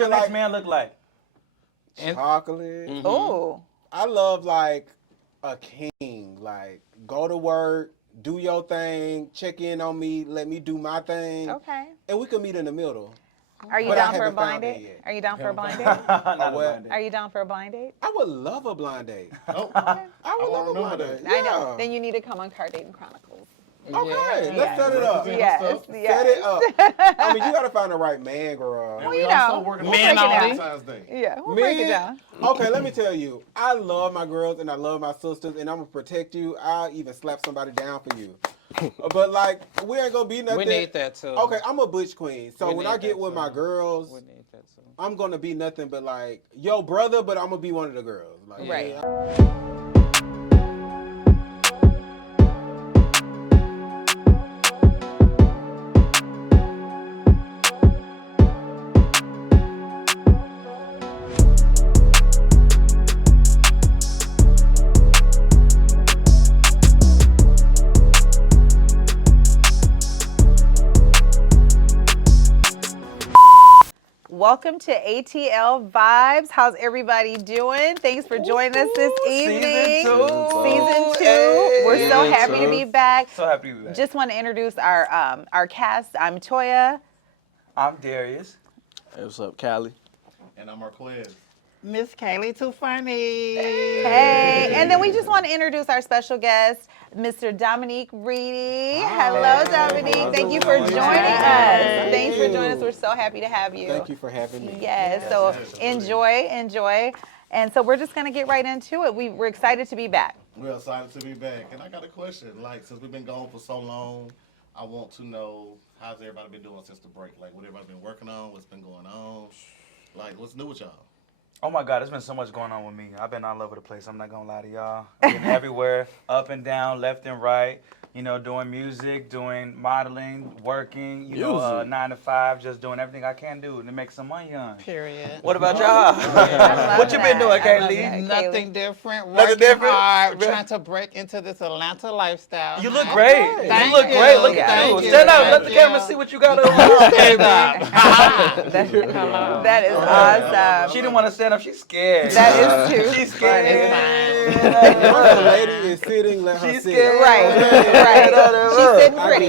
your next man look like? Chocolate. Oh. I love like a king. Like go to work, do your thing, check in on me, let me do my thing. Okay. And we could meet in the middle. Are you But I down for a haven't blind found it date? yet. Are you down for a blind date? Not a what? blind date. Are you down for a blind date? I would love a blind date. Oh, I would love a blind date. Yeah. I know. Then you need to come on Car Dating Chronicles. Okay, Yeah. let's set it up. Yes. Set it up. I mean, you gotta find the right man, girl. and Well, we you also know, working we'll on break it down. Valentine's Day. Yeah, we'll break it down. Okay, let me tell you. I love my girls and I love my sisters, and I'm gonna protect you. I'll even slap somebody down for you. But like, we ain't gonna be nothing. We need that too. Okay, I'm a butch queen, so We when need I get that with too. my girls, We need that too. I'm gonna be nothing but like yo brother, but I'm gonna be one of the girls. Like, Right. yeah. Welcome to ATL Vibes. How's everybody doing? Thanks for joining us this evening. Season 2. Season 2. Hey. We're so Season happy to two. be back. So happy to be back. Just want to introduce our cast. I'm Toya. I'm Darius. Hey, what's up, Callie? And I'm Marquez. Miss Kaylee too funny. Hey, and then we just want to introduce our special guest, Mr. DOMINIQUE REEDY. Hello, Dominique. Thank you for joining us. Thanks for joining us. We're so happy to have you. Thank you for having me. Yes, so enjoy. And so we're just going to get right into it. We're excited to be back. We're excited to be back. And I got a question. Like, since we've been gone for so long, I want to know how's everybody been doing since the break? Like, what everybody been working on? What's been going on? Like, what's new with y'all? Oh my God, there's been so much going on with me. I've been all over the place. I'm not gonna lie to y'all. I've been everywhere, up and down, left and right. You know, doing music, doing modeling, working. You know, Music. 9 to 5, just doing everything I can do to make some money on. Period. What about y'all? love What you been that. doing, I love Kaylee? that. Nothing different. Nothing Working different? hard, trying to break into this Atlanta lifestyle. You look great. Thank you look you. great. Look Thank at you. you. Stand up. Let Thank the you. camera see what you got over Stand up. That, that is awesome. She didn't want to stand up. She's scared. That is too She's funny. scared. Once the lady is sitting, let her She's sit. scared. Right. She's sitting pretty.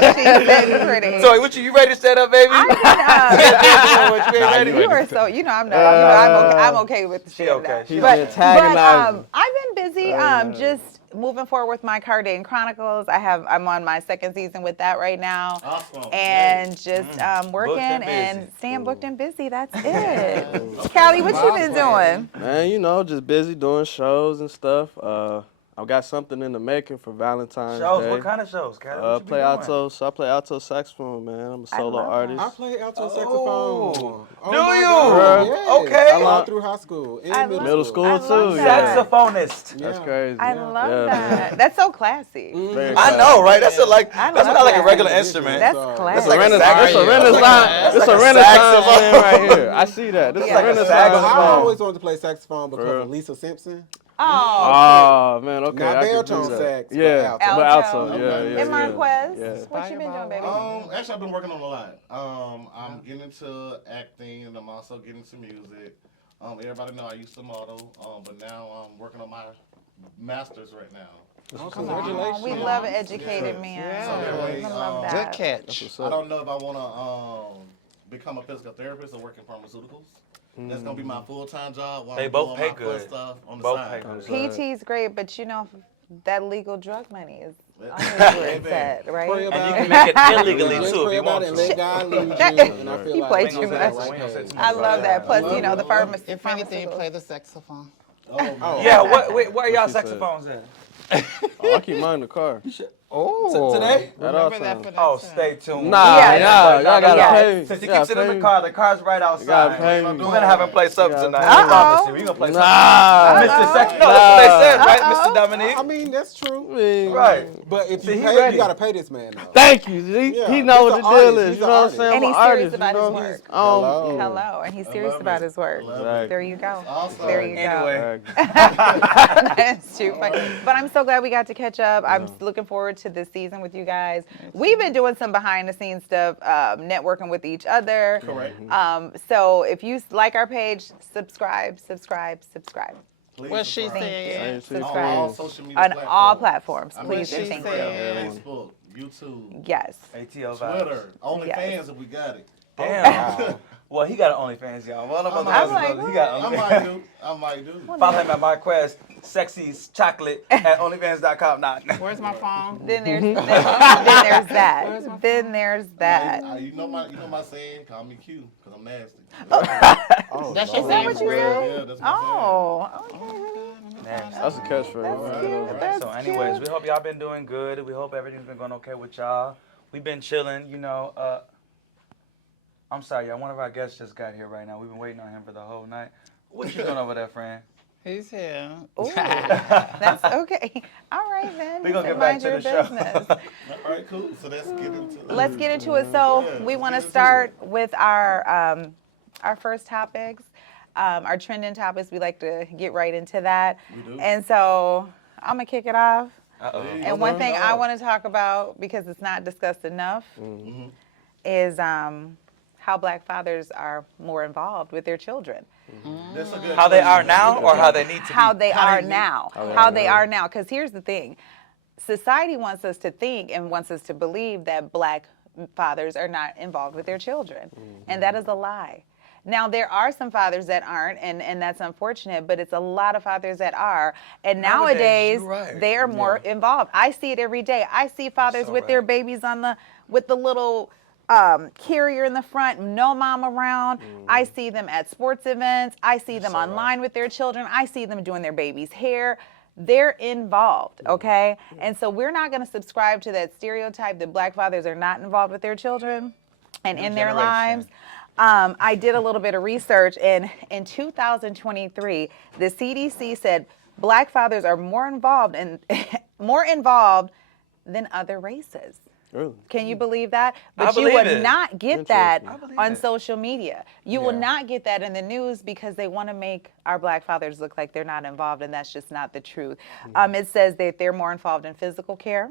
She's sitting pretty. So, you ready to stand up, baby? I You ain't ready? you are so, I'm okay with the shit. okay. He's But, antagonizing. I've been busy, just moving forward with my Car Dating Chronicles. I'm on my second season with that right now. Awesome. And just working and and busy. staying booked and busy. That's it. Callie, what you been doing? Man, you know, just busy doing shows and stuff. I've got something in the making for Valentine's Shows? Day. What kind of shows, Kat? What you Play been doing? alto. So I play alto saxophone, man. I'm a solo love that. artist. I play alto saxophone. Do Oh my you? God, yes. Okay. All through high school and I love- Middle school I too. love Yeah. that. Saxophonist. That's Yeah. crazy. I love Yeah, that. man. That's so classy. Very I classy. know, right? That's I that's love not like a that. regular instrument. That's That's classy. like a It's a saxophone. renaissance. It's a like a renaissance saxophone. thing right here. I see that. This is Yeah. a renaissance. Saxophone. But I song. always wanted to play saxophone because real? of Lisa Simpson. Oh, Oh man, okay. Not I can baritone do that. sax, but Yeah, alto. but Alto. alto. Yeah, Okay. yeah. and Marquez, Yeah. what you been doing, baby? Actually, I've been working on a lot. I'm getting into acting, and I'm also getting into music. Everybody know I used to model, but now I'm working on my master's right now. Oh, Oh, congratulations. we love an educated man. Yeah. So anyway, I love Good that. catch. What's I up? don't know if I want to become a physical therapist or work in pharmaceuticals. That's gonna be my full-time job. While They I'm both doing pay my good. fun stuff on the Both side. pay good. PT's great, but you know that legal drug money is Yeah. where it's at, Pray right? about And you it. can make it illegally Just too if pray you about want it and to. let God lead you. And I feel He like played we too gonna much. say that We ain't gonna say too much I about love that. Plus, I you know, love the it. If anything, pharmaceutical. play the saxophone. Oh. Yeah, where are y'all What she said. saxophones at? Oh, I keep mine in the car. Oh. Today? At all Remember that times. for Oh, next time. stay tuned. Nah, Yeah. y'all gotta Yeah. pay. Since he You gotta keeps it in pay the me. car, the car's right You gotta outside. pay We're me. gonna have him play something You tonight. gotta I promise Uh-oh. you. We're gonna play something. Nah. Mr. Sax. No, that's what they said, right, Uh-oh. Mr. Dominique? I mean, that's true. Man. Right. But if See, you he pay, ready. you gotta pay this man though. Thank you. He Yeah, know he's what an the deal artist. is. He's You an know what I'm artist. saying? And I'm he's an serious artist, about you his know? work. Hello. Hello, and he's serious love about it. his work. I love Exactly. There you go. Awesome. There you go. Anyway. Exactly. That's too funny. But I'm so glad we got to catch up. I'm looking forward to this season with you guys. We've been doing some behind the scenes stuff, networking with each other. Correct. So if you like our page, subscribe. Please What she subscribe. said. Same On shit. all social media On platforms. all platforms, I mean, please and thank you. Instagram, Facebook, YouTube, Yes. ATL vibes. Twitter, OnlyFans Yes. if we got it. Damn. Well, he got an OnlyFans, y'all. Well, I'm he got OnlyFans. I might do. Follow him at MyQuest, sexy chocolate at onlyfans.com. Nah. Where's my phone? Then there's that. Then there's that. You know my saying, call me Q, because I'm nasty. Oh, That's Lord. your saying for real? Yeah, that's my Oh, okay. That's a catchphrase. That's cute. That's So anyways, cute. we hope y'all been doing good. We hope everything's been going okay with y'all. We've been chilling, you know. I'm sorry, y'all. One of our guests just got here right now. We've been waiting on him for the whole night. What you doing over there, friend? He's here. Ooh, that's okay. All right then. We gonna Listen, get back mind to your the show. business. All right, cool. So let's get into it. Let's get into it. So Yeah, we let's want to get into start it. with our first topics, our trending topics. We like to get right into that. We do. And so I'm gonna kick it off. Uh-oh. Please. And one thing I No. want to talk about, because it's not discussed enough, is how Black fathers are more involved with their children. That's a good How they are question. now or how they need to How be? they How are need- now. they How are they now. are now. Because here's the thing. Society wants us to think and wants us to believe that Black fathers are not involved with their children. And that is a lie. Now, there are some fathers that aren't, and that's unfortunate, but it's a lot of fathers that are. And Nowadays, nowadays, you're right. they are more involved. I see it every day. I see fathers So with their right. babies with the little carrier in the front, no mom around. I see them at sports events. I see them online with their children. I see them doing their baby's hair. They're involved, okay? And so we're not going to subscribe to that stereotype that Black fathers are not involved with their children and in their lives. I did a little bit of research, and in 2023, the CDC said Black fathers are more involved than other races. Really? Can you believe that? I But you believe would it. not get that I believe on it. social media. You will Yeah. not get that in the news because they want to make our Black fathers look like they're not involved, and that's just not the truth. It says that they're more involved in physical care,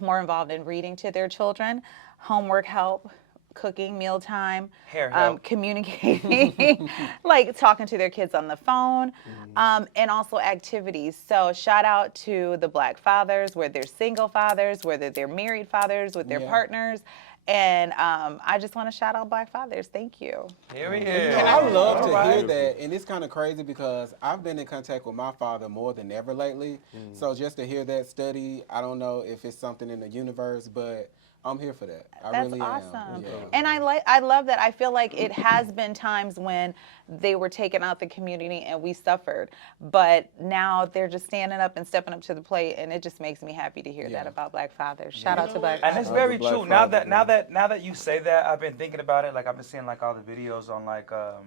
more involved in reading to their children, homework help, cooking, mealtime, Hair help. communicating, like talking to their kids on the phone, and also activities. So shout out to the Black fathers, whether they're single fathers, whether they're married fathers with their Yeah. partners. And I just want to shout out Black fathers. Thank you. Here he You is. know, I love to All hear right. that, and it's kind of crazy because I've been in contact with my father more than ever lately. So just to hear that study, I don't know if it's something in the universe, but I'm here for that. I That's really awesome. am. Yeah. And I love that. I feel like it has been times when they were taken out the community and we suffered, but now they're just standing up and stepping up to the plate, and it just makes me happy to hear that Yeah. about Black fathers. Shout out to Black And fathers. it's very Black true. Now father, that man. now that you say that, I've been thinking about it. Like I've been seeing like all the videos on like on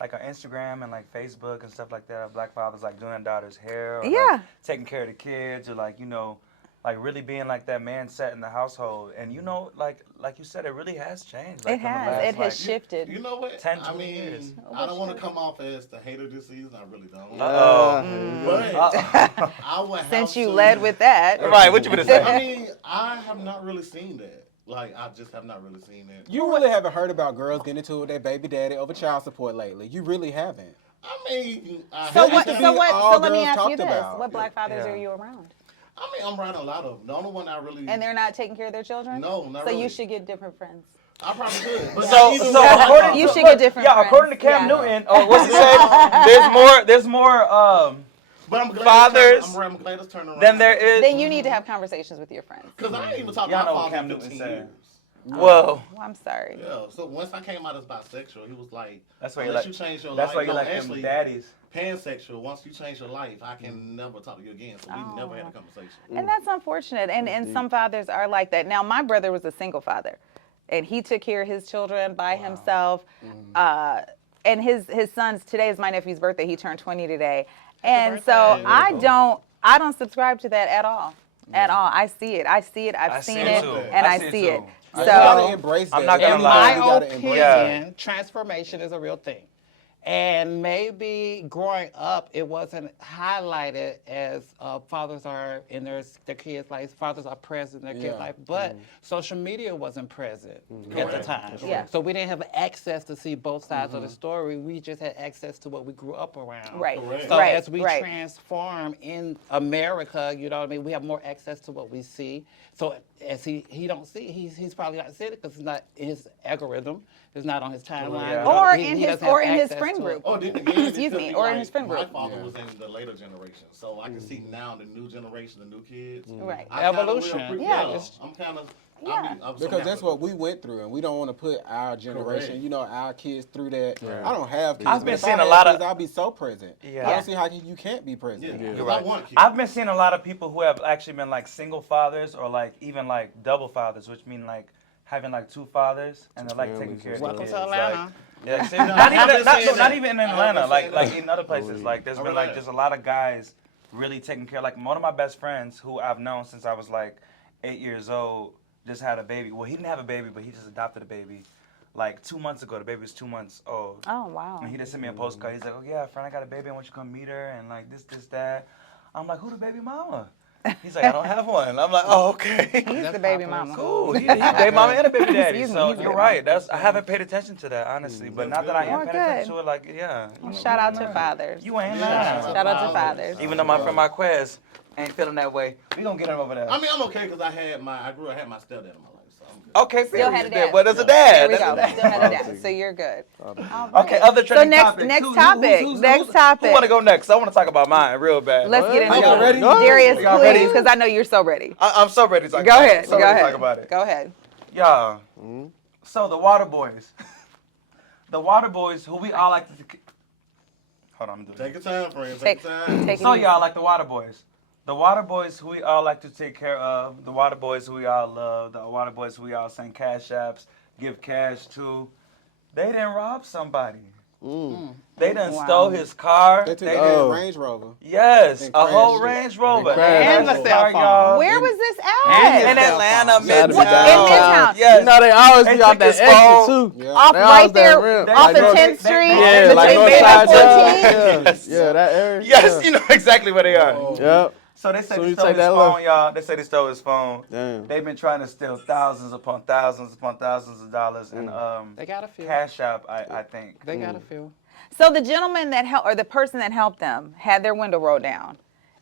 Instagram and like Facebook and stuff like that. Of Black fathers like doing their daughter's hair, or Yeah. like, taking care of the kids, or like like really being like that man set in the household. And like you said, it really has changed. Like, It in the has. last, It has like, shifted. You know what? 10, I 20 mean, years. I don't want to come off as the hater this season. I really don't. Uh-oh. But I would have Since you to- led with that. Right, what you gonna say? I mean, I have not really seen that. Like, I just have not really seen that. You really haven't heard about girls getting into it with their baby daddy over child support lately. You really haven't. I mean, So That what? used to So be what? all So let me girls ask you talked this: about. What Black fathers Yeah. are you around? I mean, I'm around a lot of them. The only one I really... And they're not taking care of their children? No, not So you really. should get different friends. I probably could. But So even so with my according You to should get different Yeah, friends. according to Cam Yeah. Newton, or what's he say? There's more But I'm glad fathers, I'm glad it's turned around. then there is. Then you need to have conversations with your friends. Because I ain't even talked Y'all to my know what father Cam in Newton 15 said. years. Whoa. Well, I'm sorry. Yeah, so once I came out as bisexual, he was like, That's why you unless like. you change your That's life, why you no, like actually, them daddies. pansexual, once you change your life, I can never talk to you again. So we never had a conversation. And that's unfortunate. And some fathers are like that. Now, my brother was a single father, and he took care of his children by himself. And his sons, today is my nephew's birthday. He turned 20 today. And so birthday. I don't subscribe to that at all. At all. I see it. I've I seen see it, it too. and I I see it see it. too. You gotta So embrace that. I'm not gonna In lie. my Everybody gotta opinion, embrace that. transformation is a real thing. And maybe growing up, it wasn't highlighted as fathers are in their kids' lives, fathers are present in their kids' Yeah. life, but social media wasn't present at the Correct. time. Yeah. So we didn't have access to see both sides of the story. We just had access to what we grew up around. Right. Correct. So Right. as we right. transform in America, you know what I mean, we have more access to what we see. So as he don't see, he's probably not seeing it because it's not in his algorithm. It's not on his timeline. Yeah. Or He in his doesn't have his access friend to it. group. Oh, then again, Excuse me, or in his friend My group. father Yeah. was in the later generation, so I can see now the new generation, the new kids. Right. I kinda Evolution. Yeah. I'm kind of. Yeah. Because that's what we went through, and we don't want to put our generation, Correct. you know, our kids through that. I don't have kids. I've but been if I seeing a had lot of- kids, I'll be so present. Yeah. I don't see how you can't be present. Yeah, You're 'cause right. I want kids. I've been seeing a lot of people who have actually been like single fathers or like even like double fathers, which mean like having like two fathers and they're like taking families care of and the Welcome kids. to Like, Atlanta. yeah, see, No, not I've even been not, saying not that. even in I've Atlanta, been like saying like that. in other places. Like there's been like just a lot of guys really taking care. Like one of my best friends who I've known since I was like 8 years old just had a baby. Well, he didn't have a baby, but he just adopted a baby. Like 2 months ago, the baby was 2 months old. Oh wow. And he just sent me a postcard. He's like, "Oh yeah, friend, I got a baby. I want you to come meet her." And like this, that. I'm like, "Who the baby mama?" He's like, "I don't have one." I'm like, "Oh okay." He's the baby mama. Cool. He baby mama and a baby daddy. He's- So he's you're baby right. I haven't paid attention to that honestly, but now that I am Well, paying attention good. to it, like yeah. Well, shout out to fathers. You ain't Yeah. lying. Shout out to fathers. Even though my friend Marquez ain't feeling that way, we gonna get him over there. I mean, I'm okay because I had my stepdad in my life, so I'm good. Okay, Still period. had a dad. What is a dad? There we That's go. a dad. Still had a dad, so you're good. All right. Okay, other So trending next topics. topic. Next topic. Who want to go next? I want to talk about mine real bad. Let's get into Y'all it. ready? Darius, Y'all ready? please, because I know you're so ready. I'm so ready to talk Go about ahead. it. So Go ready to ahead. talk about it. Go ahead. Y'all. So the Water Boys. The Water Boys, who we all like to. Hold on, I'm doing Take your time, friends. Take Take your time. take it So easy. y'all like the Water Boys. The Water Boys who we all like to take care of. The Water Boys who we all love. The Water Boys who we all send cash apps, give cash to. They didn't rob somebody. They done Wow. stole his car. They took They a did. Range Rover. Yes, And a whole crashed it. Range Rover. crashed And the Car, cell phone. y'all. Where was this In at? Atlanta, Gotta be What, in Midtown? Yes. You know they always They be off took that his exit phone. too. Yeah. Off They right always there, that real. off Like of North- 10th they- Street, Yeah, like between Northside Bay and 14. Drive. Yes. Yeah, that area. Yes, you know exactly where they are. Yep. So they said So they you stole take his that phone, look. y'all. They said they stole his phone. Damn. They've been trying to steal thousands upon thousands upon thousands of dollars in They got a few. Cash App, I think. They got a few. So the gentleman that helped, or the person that helped them, had their window rolled down,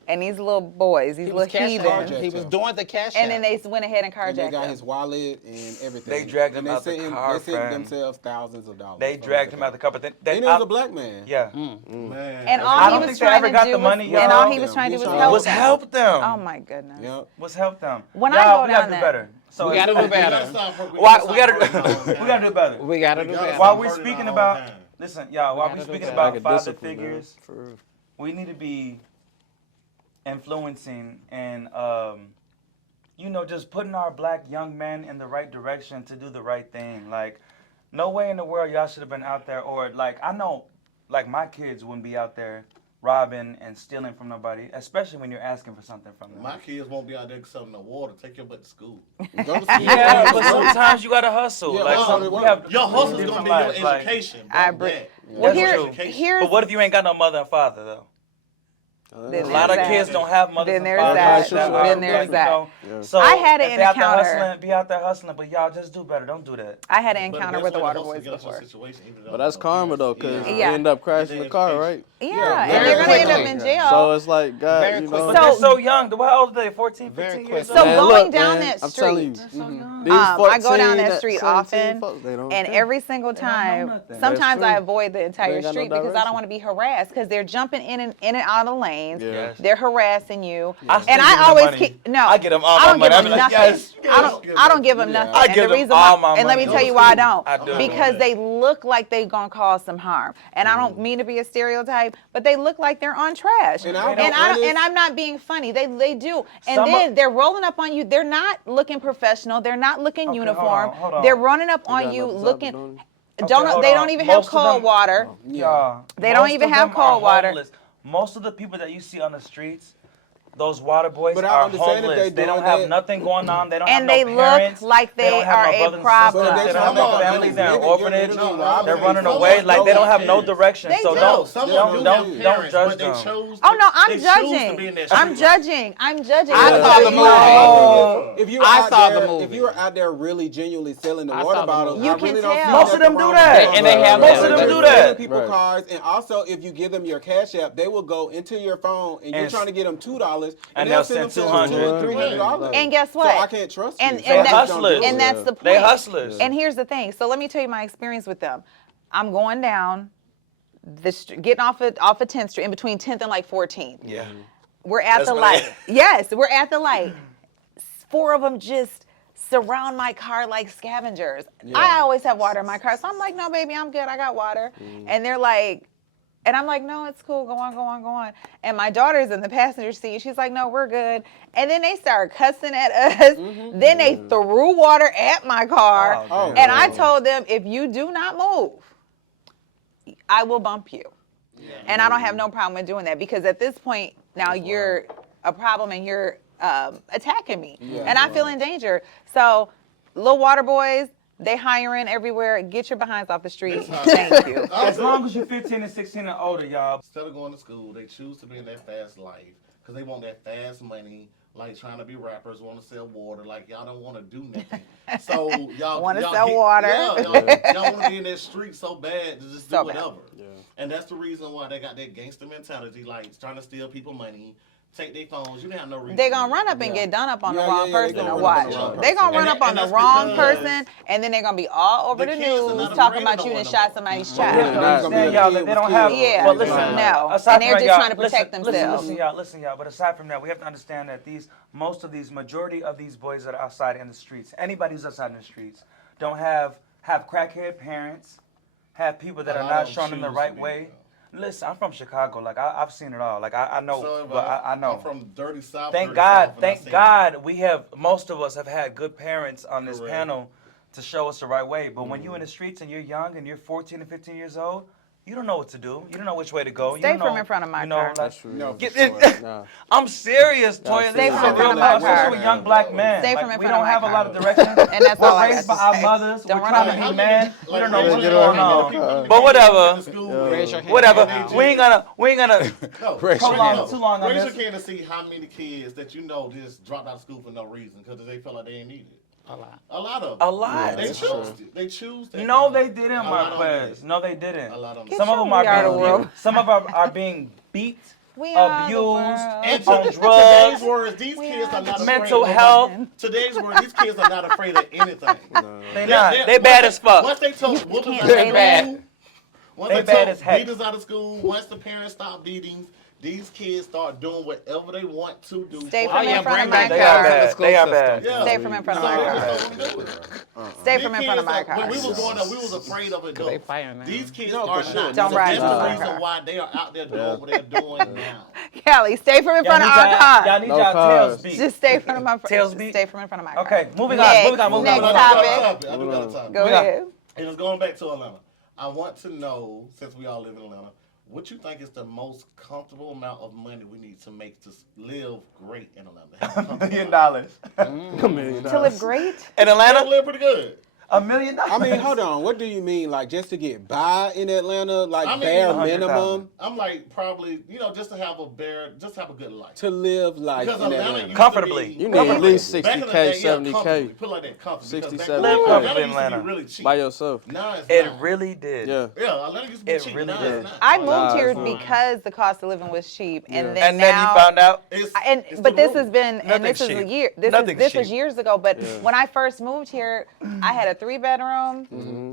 and these little boys, these He was little cash heathens, out. He was doing the cash and then app. they went ahead and And they carjacked got him. his wallet and everything. They dragged him And out the sent car, They sent friend. themselves thousands of dollars. They dragged him out the car, but And it was a black man. Yeah. Man. And I all don't he think was they trying ever to got do the was, money, and all y'all. he was trying to do was He help Was them. help them. Oh my goodness. Yep. Was help them. When I Y'all, go we down gotta do that- better. So We gotta do better. Why we gotta we gotta do better. We got to do better. While we're hurting speaking our about own time. listen, y'all, while we're gotta do speaking better. about Like a father discipline, man. figures, For real. we need to be influencing and just putting our black young men in the right direction to do the right thing. Like, no way in the world y'all should have been out there, or like I know, like my kids wouldn't be out there robbing and stealing from nobody, especially when you're asking for something from them. My kids won't be out there selling the water. Take your butt to school. Go to school. Yeah, but sometimes you gotta hustle. Yeah, like well, we have Your hustle's different gonna be your lives, like- education. I Fuck agree. that. Well, That's true. here's But what if you ain't got no mother and father though? Then A lot of there's kids that. don't have mothers Then and there's fathers. that. are, Then there's you that. know. Yeah. So I had if an they out there encounter- hustling, be out there hustling, but y'all just do better. Don't do that. I had an But encounter the with the best way Water to hustle Boys to get out your before. situation, even though But that's no karma though, parents- cause Yeah. you end up crashing the car, right? Yeah, and Very they're gonna end up quickly. in jail. So it's like God, Very you quick. know. But So- they're so young. How old are they? 14, Very 15 years quick. old? So Man, going look, down man, that I'm telling street, you, young. these I go down 14, that street 17 often, folks, they don't and care. every single don't know time, nothing. sometimes That's I true. avoid the entire ain't got no street because I direction. don't want to be harassed because they're jumping in and out of the lanes. Yeah. Yes. They're harassing you, I still and give I them always money. keep no. I get them all I my don't give money. I them be like, nothing. yes, I don't give them Yeah. nothing. I And give the them reason all why, my and let me money. tell you why I don't. I do. Because they look like they're gonna cause some harm, and I don't mean to be a stereotype, but they look like they're on trash. And And I'm not being funny. They do, and Some then of- they're rolling up on you. They're not looking professional. They're not looking Okay, uniform. hold on. They're running up on got you no job, looking. don't Okay, They hold don't on. even have Most of cold them- water. Yeah. They don't Most even of have them are cold water. homeless. Most of the people that you see on the streets those water boys But I are understand if homeless. They don't doing have that. nothing going on. They don't And have they no look parents. like they don't have are no a brothers and problem. sisters. But They they don't have talking no about families. They're in living, orphanage. you're literally No, robbing They're people. running Some away. of Like them they don't don't have have no parents. direction. They So do. don't Some They of them don't do do. have don't parents, judge but they them. chose. Oh no, I'm they choose to be judging. in that I'm street. judging. I'm judging. I Because saw if the you movie. are- If you're I out saw there, the movie. if you're out there really genuinely selling the I water saw the bottles, movie. I You can really don't see tell. Most of them nothing do wrong that. with And they have Most that. of them They're do that. stealing people's Right. cards, and also if you give them your cash app, they will go into your phone and you're And trying to get them $2, and they'll they'll send send themselves $200. $300. And guess So what? I can't trust And- you. and So I that- just don't do hustlers. it. And that's the point. They hustlers. And here's the thing. So let me tell you my experience with them. I'm going down getting off of 10th Street in between 10th and like 14th. Yeah. We're at That's the what light. it- Yes, we're at the light. 4 of them just surround my car like scavengers. I always have water in my car. So I'm like, no, baby, I'm good. I got water. And they're like, and I'm like, no, it's cool. Go on, go on, go on. And my daughter's in the passenger seat. She's like, no, we're good. And then they start cussing at us. Then they threw water at my car. Oh, And I told them, if you do not move, I will bump you. And I don't have no problem with doing that because at this point, now you're a problem and you're attacking me. And I feel in danger. So, little water boys, they hiring everywhere. Get your behinds off the street. Thank you. As long as you're 15 and 16 and older, y'all. Instead of going to school, they choose to be in that fast life because they want that fast money. Like trying to be rappers, want to sell water. Like y'all don't want to do nothing. So y'all Wanna y'all sell get- water. Yeah, y'all want to be in that street so bad to just do So bad. whatever. And that's the reason why they got that gangster mentality, like trying to steal people money, take their phones. You don't have no reason. They're gonna run up and get done up on the Yeah, wrong yeah, yeah, person they or gonna what? run up on the wrong They're gonna person. run up on And the that's wrong because person and then they're gonna be all over the the kids are news not talking afraid about of you no done one shot no somebody's You have child. to Yeah. understand, y'all, that they don't have. Yeah, But listen, no. aside And they're from just y'all, trying to protect themselves. Listen, y'all. But aside from that, we have to understand that majority of these boys that are outside in the streets, anybody who's outside in the streets, don't have crackhead parents, have people that A are lot not of them showing them the choose right to be, way. though. Listen, I'm from Chicago. Like I've seen it all. Like I know, So, but I know. I'm from dirty South. Thank dirty God, South, and I thank seen it. God, most of us have had good parents on this Correct. panel to show us the right way. But when you're in the streets and you're young and you're 14 and 15 years old, you don't know what to do. You don't know which way to go. Stay you don't from know, in front of my you know, car. Like, That's true. No, Get for it- sure. Nah. I'm serious, Toya. Stay This is from a in real front of my life, especially car. with young black men. Stay Like, from in we front of don't my have a car. lot of direction. And that's all We're I raised got by to our say. mothers. Don't We're run trying up to on be me. men. We don't know Raise what's your going hand. on. But whatever. Raise your hand. Whatever. now. We ain't gonna No, prolong too long on raise this. your hand to see how many kids that you know just dropped out of school for no reason because they felt like they ain't needed. A lot. A lot of them. A lot. They that's choose. true. They choose. That No, kind they of- didn't, A lot of them Marquez. did. No, they didn't. A lot of them. Get Some of your them are We Are the being World. some of them are being beat, We are the abused, world. And on today's drugs, words, these We kids are are not the afraid mental of health. Today's words, these kids are not afraid of anything. They not. They bad as fuck. Once they told whoopers can't out say of that. school, once They they bad told as heck. beaters out of school, once the parents stop beating, these kids start doing whatever they want to do. Stay for from their in front of my grandma. They are car. bad. They are bad. Yeah. Stay from in front of my So, car. that's what we do. Stay These from in front of kids my are- car. When we was growing up, we was afraid of They adults. fire now. These kids No, for are sure. not. Don't So ride that's in the my reason car. why they are out there doing what they're doing now. Kelly, stay from in front of Y'all our need car. y'all No tails cars. beat. Just stay from my Tails beat? Stay from in front of my car. Okay, moving Next. on. Moving on. Moving Next on. I do got a topic. topic. I do got a topic. Go We got- ahead. And it's going back to Atlanta. I want to know, since we all live in Atlanta, what you think is the most comfortable amount of money we need to make to live great in Atlanta? Have a comfortable $1 million. life. $1 million. To live great? In Atlanta Atlanta, live pretty good. $1 million. I mean, hold on. What do you mean? Like, just to get by in Atlanta? Like, I mean, bare 100,000. minimum I'm like probably, just to have a good life. to live, like, Because in Atlanta Atlanta? used Comfortably. to be- You need at least Back in the 60K, day, yeah, 70K comfortably. Put it like that, comfortably. 60, Because 70K. Live Atlanta comfortably used to in be really cheap. by yourself. Now it's It not. really did. Yeah. Yeah, Atlanta used to be It cheap. really now did. it's not. I Oh, moved Nah, here it's fine. because the cost of living was cheap, and Yeah. then And then now, you found out. It's but the this has rule. been, and Nothing's this is a cheap. year. This Nothing's was cheap. years ago. But Yeah. when I first moved here, I had a 3-bedroom, Mm-hmm.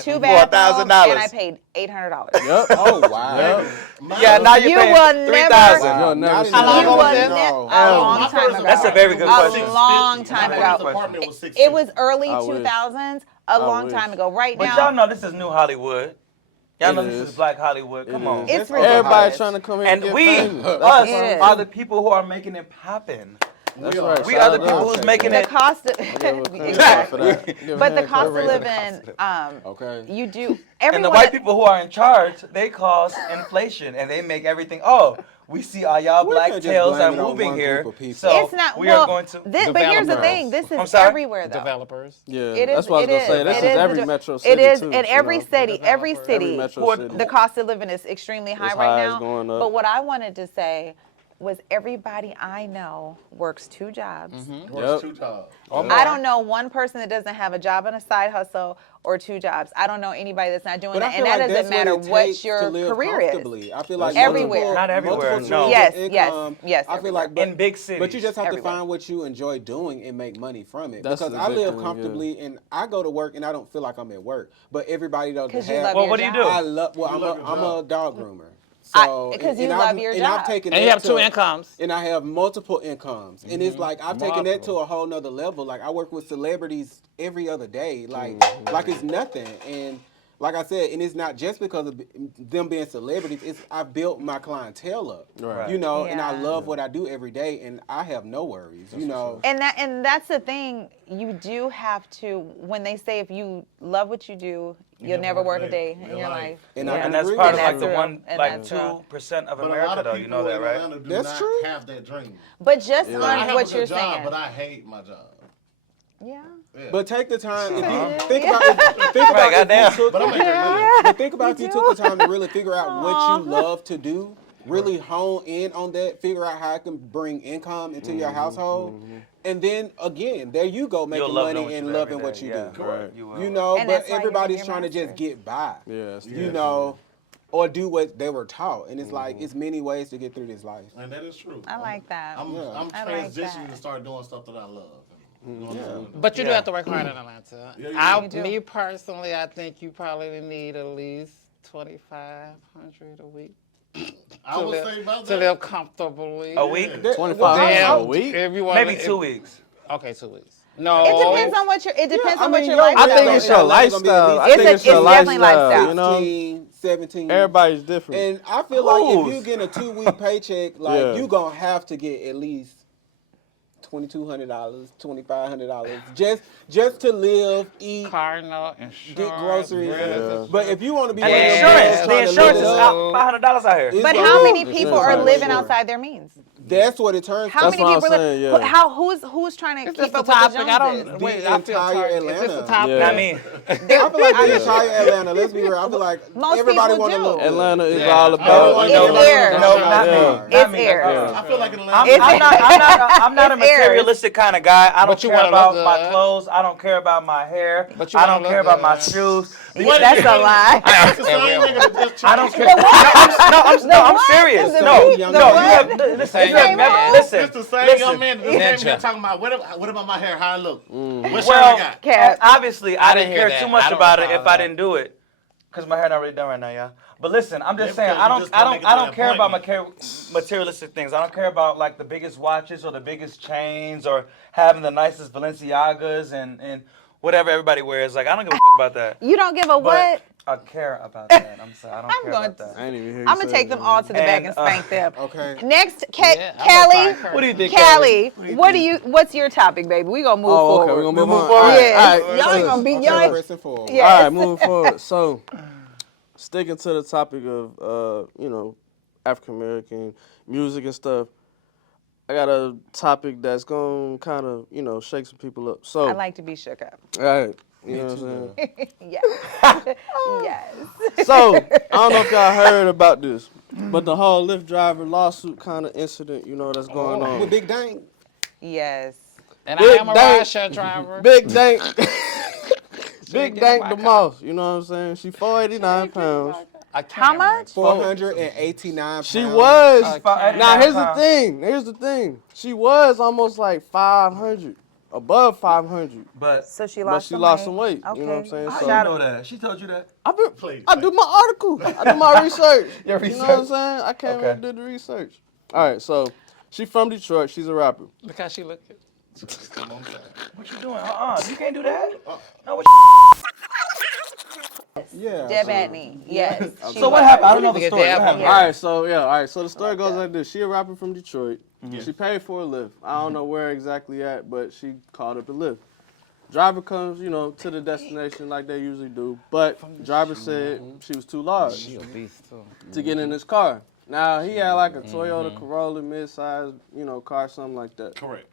2 $4,000. bathrooms, and I paid $800. Yep. Oh, wow. Yep. Yeah, now you're You paying will 3,000. never- You'll never Not see in How long that. You ago will was this? ne- No. a long My time first ago. That's a very good A question. long time My ago. first apartment was $650. It was early I wish. 2000s, a long wish. time ago. Right But now, y'all know this is New Hollywood. Y'all It know this is. is Black Hollywood. Come on. is. it's ridiculous. Everybody trying to come here and And get we, famous. us, It is. are the people who are making it poppin'. That's We right. are. We Shout are the out to people us. who's making the it. cost of Give a credit exactly. for that. Give But the a cost of credit. living, Okay. you do And everyone. the white people who are in charge, they cause inflation and they make everything, oh, we see all y'all We black can't just tails blame are it on moving one here. group of people. So It's not. we well, are going to. but here's the thing. This I'm is sorry? everywhere, though. Developers. Yeah, It is. that's what I was it gonna say. is, This it is is every the- metro city It is too. in you every know? city. Every Developers. city. Every metro Who are- city. The cost of living is extremely high It's right high, now. it's going up. But what I wanted to say was everybody I know works 2 jobs. Works 2 jobs. I don't know one person that doesn't have a job and a side hustle or 2 jobs. I don't know anybody that's not doing But I that. feel And that like doesn't that's matter what it what takes your to live career is. comfortably. I feel like Everywhere. multiple- Not everywhere, multiple no. streams Yes, of yes, income. yes, I feel like, everywhere. In big cities. but you just have Everywhere. to find what you enjoy doing and make money from it. That's because the I big live thing, yeah. comfortably and I go to work and I don't feel like I'm at work. But everybody doesn't 'Cause you have. love Well, your what do you job. do? I love. Well, love your I'm a job. dog groomer. I- So 'cause you and love I've, your and job. I've taken And you that have to- 2 incomes. and I have multiple incomes. And it's like I've taken that to Multiple. a whole nother level. Like I work with celebrities every other day. Like it's nothing. And like I said, and it's not just because of them being celebrities. It's I built my clientele up. Right. You know, and I Yeah. love what I do every day, and I have no worries. You know. And that's the thing. You do have to, when they say if you love what you do, you'll never work a day in your life. And I Yeah. can And that's agree part with of like that. the true. one, And like that's true. 2% of But a lot America of though. people You know that, in right? Atlanta do That's not true. have that dream. But just I on have what a you're good job, saying. but I hate my job. Yeah. Yeah. But take the time. If Uh-huh. you think about it, think about goddamn. if you took, But I'm making money. but think about if you took the time to really figure out what you love to do, really hone in on that, figure out how it can bring income into your household, and then again, there you go making You'll love doing money what you and do loving every what day, you yeah. do. Right. You will. You know, And but that's why you're everybody's your trying to just masters. get by. Yeah, that's the You big know, or do what they were taught, and it's like it's many ways to get through this life. And that is true. I like that. I'm Yeah. I like transitioning that. to start doing stuff that I love. You know what I'm saying? But you do Yeah. have to work hard in Atlanta. Yeah, you do. Me personally, I think you probably need at least 2,500 a week I would say about to that. live comfortably. A week? Yeah. 25 a week. If you want Maybe 2 weeks. Okay, 2 weeks. No. It depends on what your. It depends I on what mean, your yo, lifestyle I think is. it's your Atlanta's gonna be at lifestyle. least- I think it's your It's definitely lifestyle. lifestyle. You know, 16, 17. everybody's different. And I feel like if Who's? you get a 2-week paycheck, like Yeah. you gonna have to get at least $2,200, $2,500 just to live, eat, Car note, insurance. get groceries. Yeah. But if you want to be And one the of them insurance, girls the trying to insurance live is it out up, $500 out here. It's But gonna how be- many it's people gonna are be living sure. outside their means? That's what it turns. How That's many what I'm people? saying, yeah. Who's trying to Is keep this up the with topic? the I Joneses? don't. The Wait, I feel entire tired. Is this the Atlanta. topic? Yeah. Not me. I feel like the entire Atlanta. Let's be real. I feel like Most everybody people want to do. look. Atlanta is Yeah. all about. It's you know, air. No, not me. Yeah. Not It's me. air. I feel like in I'm Atlanta. not a It's air. materialistic kind of guy. I don't But you care wanna about look my good. clothes. I don't care about my hair. But you I wanna don't look care about my good. shoes. That's a lie. It's the same nigga that just I don't care. tried- I'm serious. The No, what? no, The you what? have listen. same You have never man. listen. It's the same listen. young man. The same Ninja. man talking about what about my hair? How I look? What shirt Well, I got? Cat. obviously, I didn't didn't hear care too that. much I don't about it recall if I that. didn't do it, cause my hair not really done right now, y'all. But listen, I'm just Yeah, saying, because you just can't make it I to don't that care point about yet. materialistic things. I don't care about like the biggest watches or the biggest chains or having the nicest Balenciagas and whatever everybody wears. Like I don't give a fuck about that. You don't give a But what? I care about that. I'm sorry, I don't I'm care going about that. I ain't even hear you I'm gonna say take it, them man. all to the back And, and spank them. Okay. Next, Yeah, I'm a Callie. fire person. What do you think, Callie, Callie? what's your topic, baby? We gonna move Oh, forward. okay, we're gonna move Move on. forward. All right, Yes. all right, Y'all so- ain't gonna be Okay, y'all. pressing forward. Yeah. All right, moving forward. So, sticking to the topic of, African American music and stuff, I got a topic that's going to kind of, shake some people up. So, I like to be shook up. all right, you know what I'm saying? Yes. Yes. So, I don't know if y'all heard about this, but the whole Lyft driver lawsuit kind of incident, that's going on. With Big Dang. Yes. And Big I am a Dang. rideshare driver. Big Dank. Big get Dank my the car. Moss, you know what I'm saying? She 489 pounds. A How Camry. much? 489 She pounds. was. Fine. Now here's the Pounds. thing. Here's the thing. She was almost like 500, above 500, But So she but lost she some lost weight. some weight. Okay. You know what I'm saying? how So you know that? She told you that. I do my article. I do my research. Your You know what I'm research. saying? I came Okay. and did the research. All right, so she from Detroit. She's a rapper. Look how she look. What you doing? You can't do that. No, what Yeah. Deb Atney. Yes. She So what was. happened? I don't know the Get story. What dab on happened? her. All right, so the story goes like this. She a rapper from Detroit. She paid for a Lyft. I don't know where exactly at, but she called up a Lyft. Driver comes, to the destination like they usually do, but driver said she was too large She obese too. to get in his car. Now he had like a Toyota Corolla mid-size, you know, car, something like that. Correct.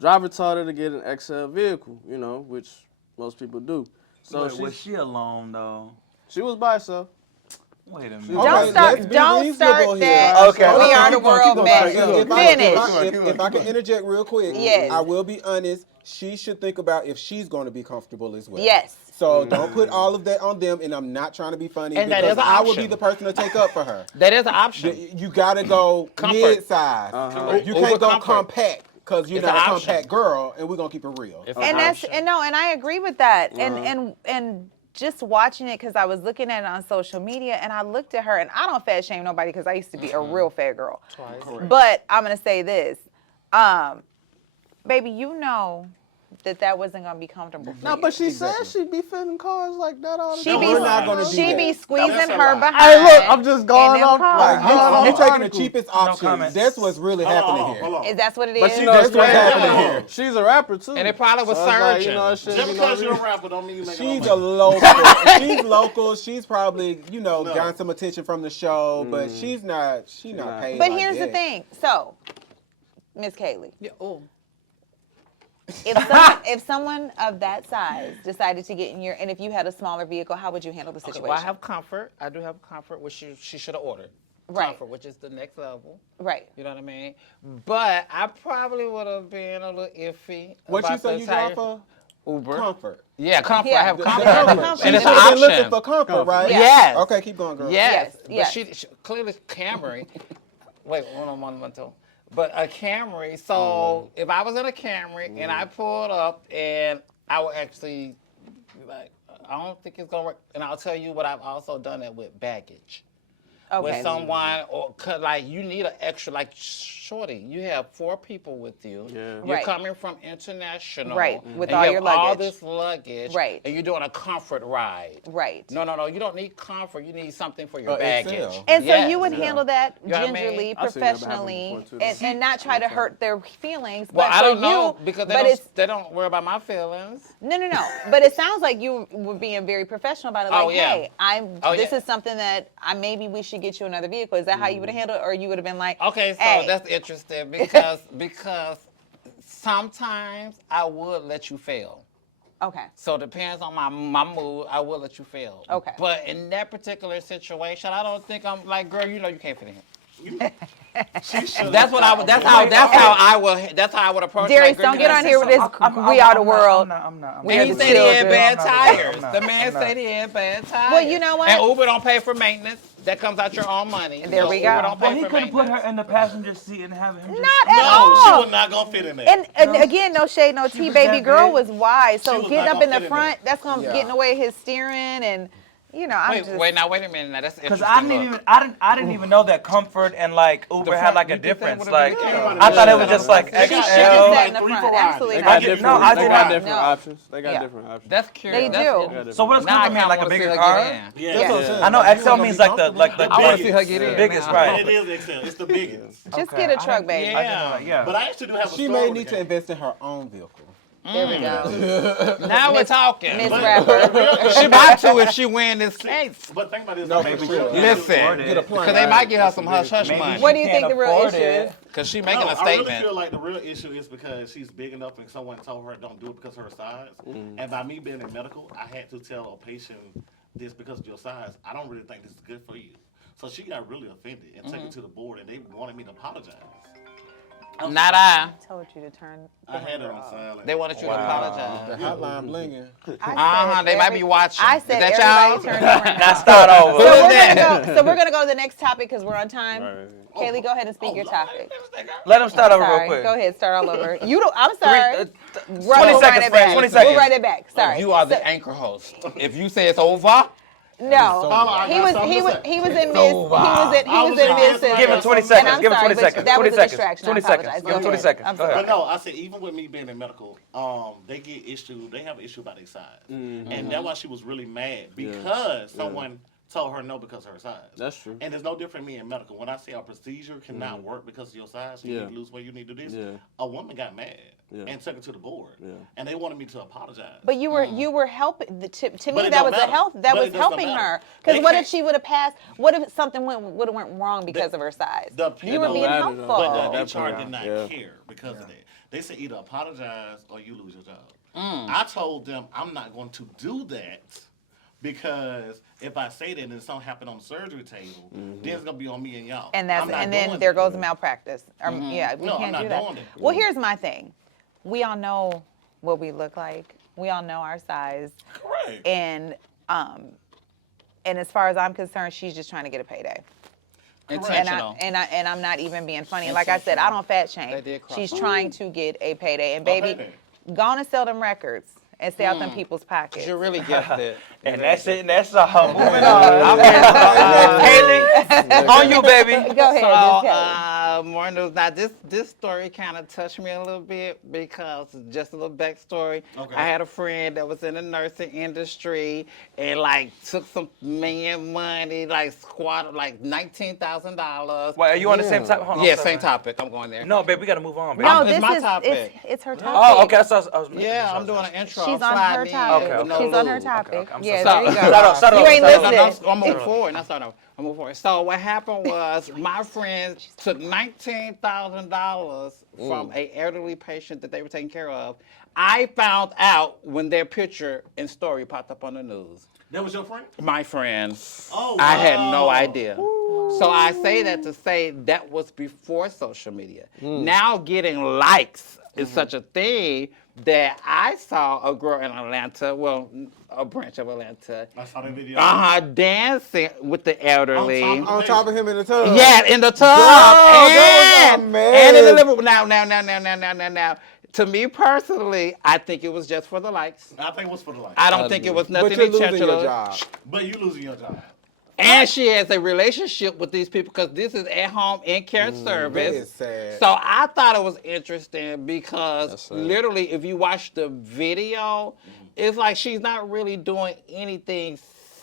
Driver taught her to get an XL vehicle, you know, which most people do. So Wait, was she alone though? she was by herself. Wait a minute. Okay, let's be Don't reasonable start here. that. Okay. We Okay, are the Keep going, world keep mess. going. Finish. If I can interject real quick, Yes. I will be honest. She should think about if she's going to be comfortable as well. Yes. So don't put all of that on them. And I'm not trying to be funny And that because is an I will option. be the person to take up for her. That is an option. You gotta go Comfort. mid-size. You can't go Over comfort. compact because you're It's not an a option. compact girl, and we're gonna keep it real. It's And an that's option. and I agree with that. And just watching it because I was looking at it on social media and I looked at her and I don't fat shame nobody because I used to be a real fat girl. But I'm gonna say this, baby, you know that wasn't gonna be comfortable for No, you. but she said she'd be fitting cars like that all the She time. be we're not gonna do she that. be squeezing That's a her lie. behind. Hey, look, I'm just going in them off. cars. Like, You, going off you're taking the article. cheapest option. comments. That's what's really happening here. Hold on. Is that what it is? But you know, That's it's what's crazy. happening here. She's a rapper too. And it probably was it's like, you surging. know, it shouldn't Just be because no you're a reason. rapper don't mean you make She's no a money. local. She's local. She's probably, No. gotten some attention from the show, but she's not paid. But like here's the that. thing. So, Miss Kaylee, Yeah, oh. if someone of that size decided to get in your, and if you had a smaller vehicle, how would you handle the Okay, situation? well, I have comfort. I do have comfort, which she should have ordered. Right. Comfort, which is the next level. Right. You know what I mean? But I probably would have been a little iffy. What you about say the you tire- drive for? Uber. Comfort. Yeah, comfort. Yeah. I have Yeah, comfort. comfort. And it's She's an been looking option. for comfort, right? Yeah. Yes. Okay, keep going, girl. Yes. Yes, But yes. she clearly Camry. Wait, hold on one minute. But a Camry. So if I was in a Camry and I pulled up and I would actually be like, I don't think it's gonna work. And I'll tell you what I've also done it with baggage. Okay. With someone, or cause like you need an extra, like shorty, you have 4 people with you. Yeah. You're Right. coming from international. Right, with and all you your have all luggage. this luggage. Right. And you're doing a comfort ride. Right. No, you don't need comfort. You need something for your Oh, baggage. Excel. And so Yes. you would handle that You know what I mean? gingerly, I've seen that happen professionally, before, too, though. and not try to hurt their feelings. Well, but I for don't know you, because but it's they don't worry about my feelings. no. But it sounds like you were being very professional about it. Like, Oh, yeah. hey, this yeah. is something that maybe we should get you another vehicle. Is that how you would have handled it, or you would have been like, Okay, so hey, that's interesting because sometimes I would let you fail. okay, So it depends on my mood. I will let you fail. Okay. But in that particular situation, I don't think I'm like, girl, you know you can't fit in here. She should. That's what I would. That's how I would. That's how I would approach. it. Darius, Like, girl, don't you get gotta on say here with this. something. We are the world. I'm not. We And had he the said he had children. bad I'm not. tires. I'm not. The man I'm not. said he had bad tires. Well, you know what? And Uber don't pay for maintenance. That comes out your own money. There So we Uber go. don't pay Well, he for could have put maintenance. her in the passenger seat and have him. Not at No, all. she was not gonna fit in there. And again, no shade, no tea. was Baby that girl big. was wise. She So was getting not up in gonna the fit in front, that's gonna Yeah. get in the way of his steering, and I'm just. Wait a minute. Now that's Because interesting. I didn't even know that comfort and like Uber had front- like a you think difference. would've Like been good? I thought it was just like She should have XL. sat in the 3 front. for one. Absolutely They not. got I different. no, I they did got not. different No. options. They got Yeah. different options. That's curious. They That's do. interesting. So what does Now I comfort mean? kinda Like a wanna see bigger her car? get in. Yeah. That's what I'm saying. I know Like, XL means like the I want to see her biggest. get in. biggest, now. right? It is XL. It's the biggest. Just Okay, get a I truck, didn't- baby. Yeah. Yeah. But I actually do have a She story may with need to that. invest in her own vehicle. There we go. Now we're talking. Miss But- Rapper. She about to if she win this case. But think about this. No, maybe for she'll- sure. Listen, Get a plan. because they might give her some hush hush Maybe money. What do you Can't think the real afford issue it. is? Because she No, making a I really statement. feel like the real issue is because she's big enough and someone told her don't do it because of her size. And by me being in medical, I had to tell a patient this because of your size. I don't really think this is good for you. So she got really offended and took it to the board and they wanted me to apologize. Not I. Told you to turn. I had it on silent. They wanted you to The apologize. hotline blinging. They might be watching. I Is said that everybody y'all? turn around. Now start over. So is we're that? gonna go. So we're gonna go to the next topic because we're on time. Kaylee, go ahead and speak your topic. Let him start over real Sorry. quick. Go ahead, start all over. You don't. I'm sorry. 20 We'll seconds, run it Fred, back. 20 seconds. We'll run it back. Sorry. You are the So- anchor host. If you say it's over, No, I he got was something he to was say. he was in It's Miss over. he was in Miss. Give him 20 And seconds. I'm Give him sorry, 20 but seconds. that 20 was a seconds. distraction. 20 I seconds. apologize. Give him Go 20 ahead. seconds. I'm Go ahead. But no, I said even with me being in medical, they get issues. They have an issue about their size, and that's why she was really mad because someone told her no because of her size. That's true. And it's no different me in medical. When I say a procedure cannot work because of your size, so you need to lose weight, you need to do this. Yeah. A woman got mad Yeah. and took it to the board. Yeah. And they wanted me to apologize. But you were helping. To But me, it that don't was a matter. help. That But was it doesn't helping matter. her. Because They what if can't- she would have passed? What if something would have went wrong because of her size? The- You were it being don't matter, helpful. though. But the that HR point, did not yeah. care because of that. They said either apologize or you lose your job. I told them I'm not going to do that because if I say that and something happened on the surgery table, then it's going to be on me and y'all. And I'm not then doing there that. goes malpractice. Yeah, we No, I'm can't not do that. doing it. Well, here's my thing. We all know what we look like. We all know our size. Correct. And as far as I'm concerned, she's just trying to get a payday. Intentional. And I'm not even being funny. Like I said, I don't fat They shame. did cross She's the trying to get a payday. And baby, payday. go on and sell them records and stay out them people's pockets. You're really gifted. And that's it. And that's all. Moving on. Haley, on you, baby. Go ahead. So, Miss Kelly. more news. Now, this story kind of touched me a little bit because just a little backstory. Okay. I had a friend that was in the nursing industry and like took some man money, like squatted like $19,000. Wait, are you on the same topic? Hold on, Yeah, sorry. same topic. I'm going there. No, babe, we gotta move on, baby. No, it's this my is topic. it's her topic. Oh, okay. I was Yeah, I'm doing an intro. She's on Slide her me in topic. Okay, with no She's on her lube. topic. I'm so Yeah, sorry. there you go. Start off. You ain't No, listening. I'm moving forward. I'm moving forward. So what happened was my friend took $19,000 from an elderly patient that they were taking care of. I found out when their picture and story popped up on the news. That was your friend? My friend. Oh, I had no wow. idea. So I say that to say that was before social media. Now getting likes is such a thing that I saw a girl in Atlanta, well, a branch of Atlanta, I saw that video. dancing with the elderly. On On top of him in the tub. Yeah, in the tub. that was and, a mess. and in the living room. Now. To me personally, I think it was just for the likes. I think it was for the life. I don't think it was But nothing you're losing intentional. your job. But you losing your job. And she has a relationship with these people because this is at home in care That service. is sad. So I thought it was interesting because That's sad. literally, if you watch the video, it's like she's not really doing anything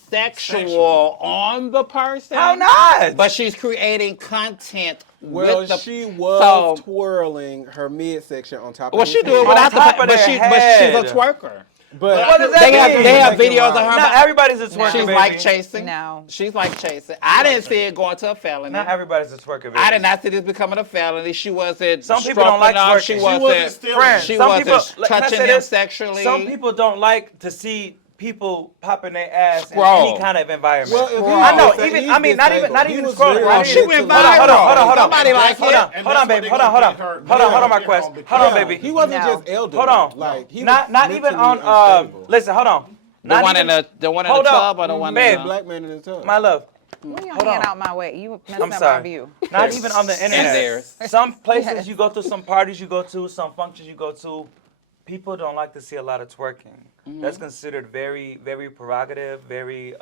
sexual on the person. How not? But she's creating content Well, with the. she was so- twirling her midsection on top of Well, his she do it head. without the. top of But their she's head. a twerker. But What does that They have mean? they have Make it videos of right. her. Not everybody's a twerker, She's baby. like chasing. No. She's like chasing. I didn't see it going to a felony. Not everybody's a twerker, baby. I did not see this becoming a felony. She wasn't. Some people don't like stroking up. twerking. She She wasn't. wasn't stealing. Friends, She some wasn't people, can I touching say him this? sexually. Some people don't like to see people popping their ass Scroll. in any kind of environment. Well, if he I know, was dis- even he's I mean, not even disabled. He even was scrolling. very Not she even- went Hold on, hold on, hold on, hold on. Somebody like hold it. on, And hold that's on, baby, what hold they on, hold on, gonna get her. hold on, hold on, Yeah. Marquez, Yeah. hold on, Yeah, baby. He wasn't No. just elderly. Hold on, Like, he not was even on. mentally unstable. Listen, hold on. The Not one even- in the one in the hold tub on. or the one Babe. in the. Black man in the tub. My love. When you Hold hanging on. out my way, you messing I'm up sorry. my view. Not even on the internet. theirs. Some places you go to, some parties you go to, some functions you go to, people don't like to see a lot of twerking. That's considered very, very prerogative, very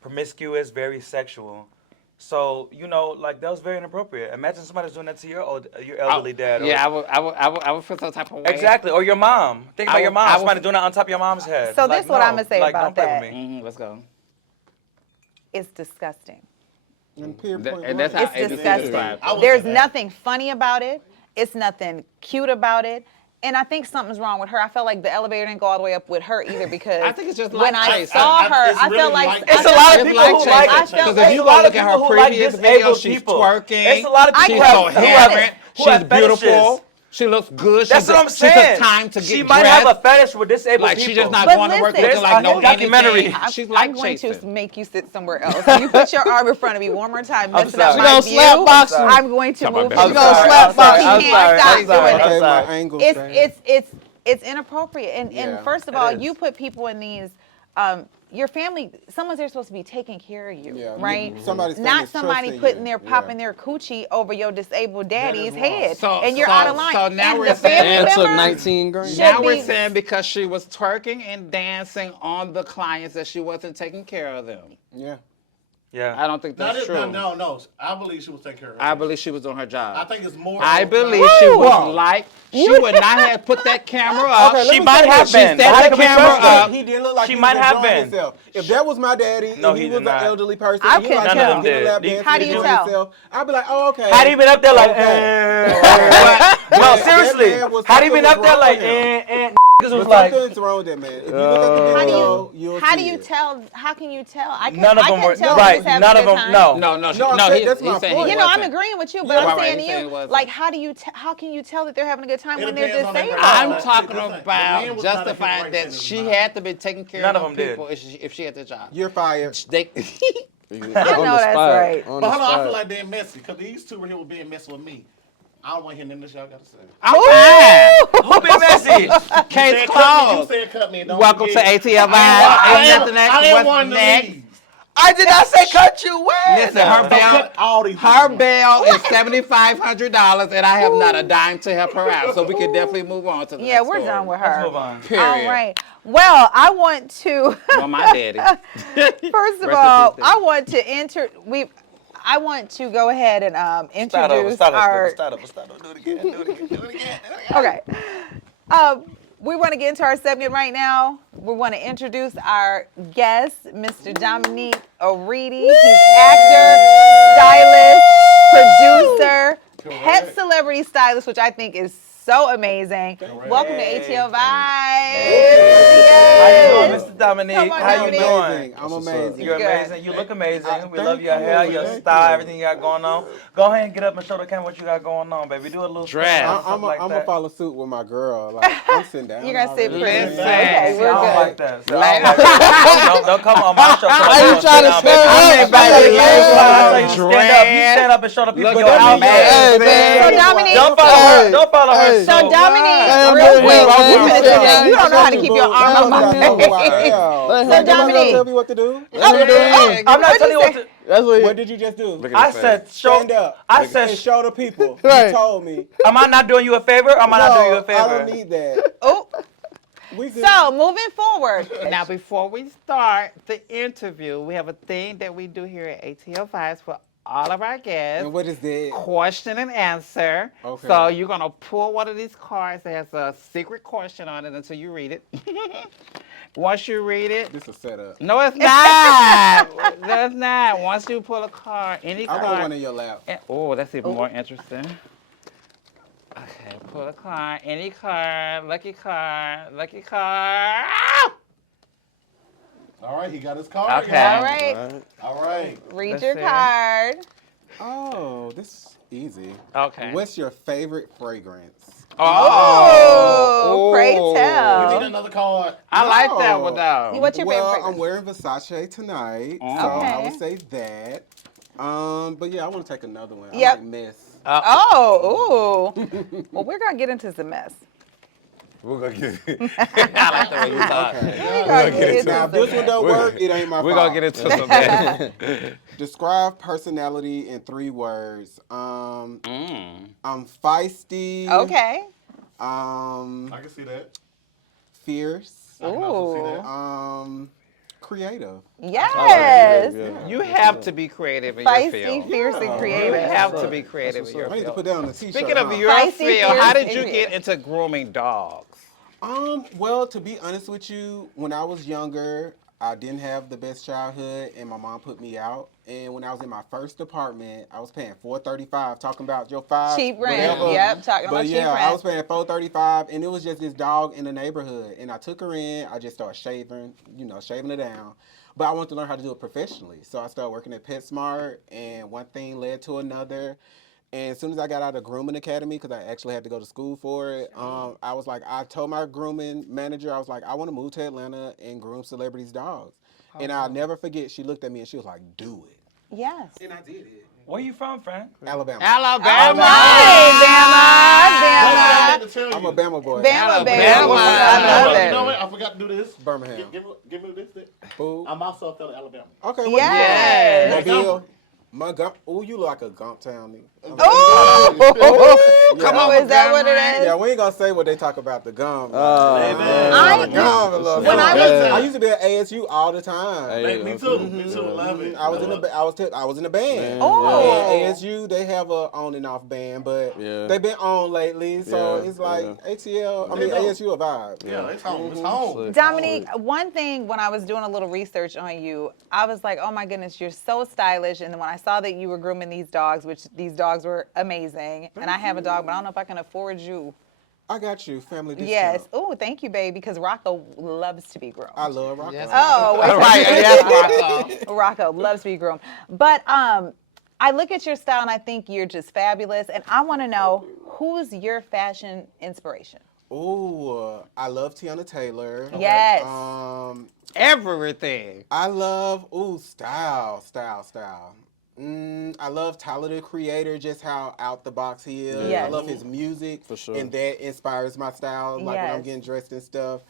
promiscuous, very sexual. So, you know, like that was very inappropriate. Imagine somebody's doing that to your elderly dad. Or, Yeah, I would feel some type of way. exactly. Or your mom. Think about your I mom. would- Somebody doing that on top of your mom's head. So Like, this what no. I'ma say Like, about don't play that. with me. Let's go. It's disgusting. And peer Th- point and that's blank. how It's it is disgusting. described. I would There's say that. nothing funny about it. It's nothing cute about it. And I think something's wrong with her. I felt like the elevator didn't go all the way up with her either because I think it's just when like I chasing. saw her, It's I really felt like like I It's a felt- lot of It's people like who chasing. like I it. felt Because like if you There's a go lot look of at people her who like previous disabled videos, she's people. twerking. It's a lot of people She's who so have- who have- haven't. who She's have fetishes. beautiful. She looks good. That's she what I'm She saying. took time to get She might dressed. have a fetish with disabled Like people. she's just not But going to work listen, looking like no there's a documentary. anything. She's I'm like going chasing. to make you sit somewhere else. You put your arm in front of me one more time, I'm messing up sorry. my She gonna view. slap box you. I'm going to Come on, move baby. you. She gonna forward. slap box You you. can't stop doing sorry. it. Okay, my sorry. angle. It's inappropriate. And Yeah, first of it all, is. you put people in these your family, someone's there supposed to be taking care of you, Yeah, right? somebody's Not family's somebody trusting putting you. their Yeah. popping their coochie over your disabled daddy's wrong. head, So- and you're so- out of line. so now and we're the saying- family And took member 19 grand. should Now we're be- saying because she was twerking and dancing on the clients that she wasn't taking care of them. Yeah. Yeah. I don't think that's true. No. I believe she was taking care of her. I believe she was doing her job. I think it's more. I believe she was Whoa. like, she would not have put that camera up. Okay, let She me might say have this. been. She set That the could be camera trusted. up. He didn't look like She he might was have enjoying been. himself. If that was my daddy No, and he he did was not. an elderly person, I and he couldn't like, tell. "Come get a lap None of them dance, did. How do you enjoy tell? yourself," I'd be like, "Oh, okay." Had he been up there like, Okay. no, That seriously. man was Had he been something up there was like, wrong with and But was like, something's wrong with that man. If you look at the video, you'll How do see you it. tell? How can you tell? I can. none of I them can were tell right. he was having None a of good them. time. No. No, No, I'm no, saying that's he's my saying point. he You know, I'm wasn't. agreeing with you, but Yeah. I'm Right, saying to he's saying you, he wasn't. like, how can you tell that they're having a good time It when they're depends on their disabled? personality. I'm talking Listen, the about man was not at his justifying right that state of she mind. had to be taking care None of of them did. people if she had the job. You're fired. They, I know that's right. On But the hold on, I spot. feel like they're messy because these two were here with being messy with me. I don't want to hear nothing that y'all got to say. I'm fine. Who been messy? Case You closed. said cut me. Don't Welcome to forget. ATL Vibes. I Ain't nothing next. am What's one of the next? leads. I did not say cut you. When? Listen, her So bail, cut all these. her people. bail is $7,500, and I have not a dime to help her out. So we can definitely move on to the Yeah, next we're story. done with Let's her. move on. Period. All right. Well, I want to. Well, my daddy. First of Rest in all, peace, I want to I want to go ahead and introduce our. Start over. Do it again. Okay. We want to get into our segment right now. We want to introduce our guest, Mr. Dominique REEDY. He's actor, stylist, producer, pet celebrity stylist, which I think is so amazing. Welcome to ATL Vibes. How you doing, Mr. Dominique? Come on, How you Dominique. doing? I'm amazing. You're Good. amazing. You look amazing. We love thank your hair, you. your Thank style, you. everything you got going on. Go ahead and get up and show the camera what you got going on, baby. Do a little Dress. spin, I'm something like gonna that. follow suit with my girl. Like I'm sitting down. You're going to sit already. pretty. Listen. Okay, See, we're I don't good. like that. See, I don't like that. Don't come on my show. Why you trying to sit down, stand baby. up? Everybody I tell you, love stand up. You stand up and show the people Look your at outfit. me. So Dominique, Don't follow her. Don't follow her. Hey. So Dominique, Hey, real hey, quick, hey, you hey, finna hey, say that. hey, You don't know how to hey, keep your boo, arm now on my you gotta know who I face. am. Let him So do Dominique, it. tell me what to do. I'm not telling you what to. That's what What did you just do? I said show. Stand up. I said And show the people. Right. You told me. Am I not doing you a favor? Or am I not doing you a No, favor? I don't need that. Oh, We good. so moving forward. Now, before we start the interview, we have a thing that we do here at ATL Vibes for all of our guests. And what is that? Question and answer. Okay. So you're gonna pull one of these cards that has a secret question on it until you read it. Once you read it, This is a setup. no, it's not. No, it's not. Once you pull a card, any I card. want one in your lap. Oh, that's even more interesting. Okay, pull a card, any card, lucky card, lucky card. Ah! All right, he got his card. Okay. All right, All right. read Let's your see. card. Oh, this is easy. Okay. What's your favorite fragrance? Oh, pray We tell. need another card. I like that No. one though. What's your well, favorite I'm fragrance? wearing Versace tonight, so Okay. I would say that. But yeah, I want to take another one. I Yep. like Miss. Oh, ooh. Well, we're gonna get into some mess. We're gonna get I like the way you thought. We're gonna get into Now, if some this one mess. don't work, it ain't my We're fault. gonna get into some mess. Describe personality in 3 words. I'm feisty. Okay. I can see that. Fierce. I can also see Ooh. that. Creative. Yes. You have to be creative in your Feisty, field. fierce, and Yeah. You creative. have to be creative in your I need to field. put that on the t-shirt. Speaking of huh? your Feisty, field, how fierce, did you and get into grooming dogs? Well, to be honest with you, when I was younger, I didn't have the best childhood, and my mom put me out. And when I was in my first apartment, I was paying $435. Talking about your 5 Cheap rent. whatever. Yep, talking about But cheap yeah, rent. I was paying $435, and it was just this dog in the neighborhood. And I took her in. I just started shaving her down. But I wanted to learn how to do it professionally, so I started working at PetSmart, and one thing led to another. And as soon as I got out of grooming academy, because I actually had to go to school for it, I was like, I told my grooming manager, I was like, I want to move to Atlanta and groom celebrities' dogs. And I'll never forget, she looked at me and she was like, do it. Yes. And I did it. Where you from, Frank? Alabama. Alabama. Bama. to tell you. I'm a Bama boy. Bama, baby. Alabama. I love You know it. what? I forgot to do this. Birmingham. Give me this. Boo. I'm also a fellow Alabama. Okay. Yes. Mobile. My gump. Oh, you look like a Gump Town nigga. Oh, Come Yeah. on, is that what it is? Yeah, we ain't gonna say what they talk about the gum. I- When I I used to be at ASU all the time. Hey, Me too. Me too. Love it. I was in the I was in a band. Man, Oh. And ASU they have a on and off band, but Yeah. they've been on lately, so Yeah, it's like yeah. ATL. I mean They know. ASU a vibe. Yeah, it's home. It's home. Dominique, one thing when I was doing a little research on you, I was like, oh my goodness, you're so stylish. And then when I saw that you were grooming these dogs, which these dogs were amazing, and I have a dog, but I don't know if I can afford you. I got you, family discount. Yes. Oh, thank you, babe, because Rocco loves to be groomed. I love Rocco. Yes. Oh, wait. Right, yes, Rocco. Rocco loves to be groomed. But I look at your style and I think you're just fabulous. And I want to know, who's your fashion inspiration? Ooh, I love Tiana Taylor. Yes. Everything. I love style. I love Tyler the Creator, just how out the box he is. Yes. I love his music, For sure. and that inspires my style. Like when I'm Yes. getting dressed and stuff.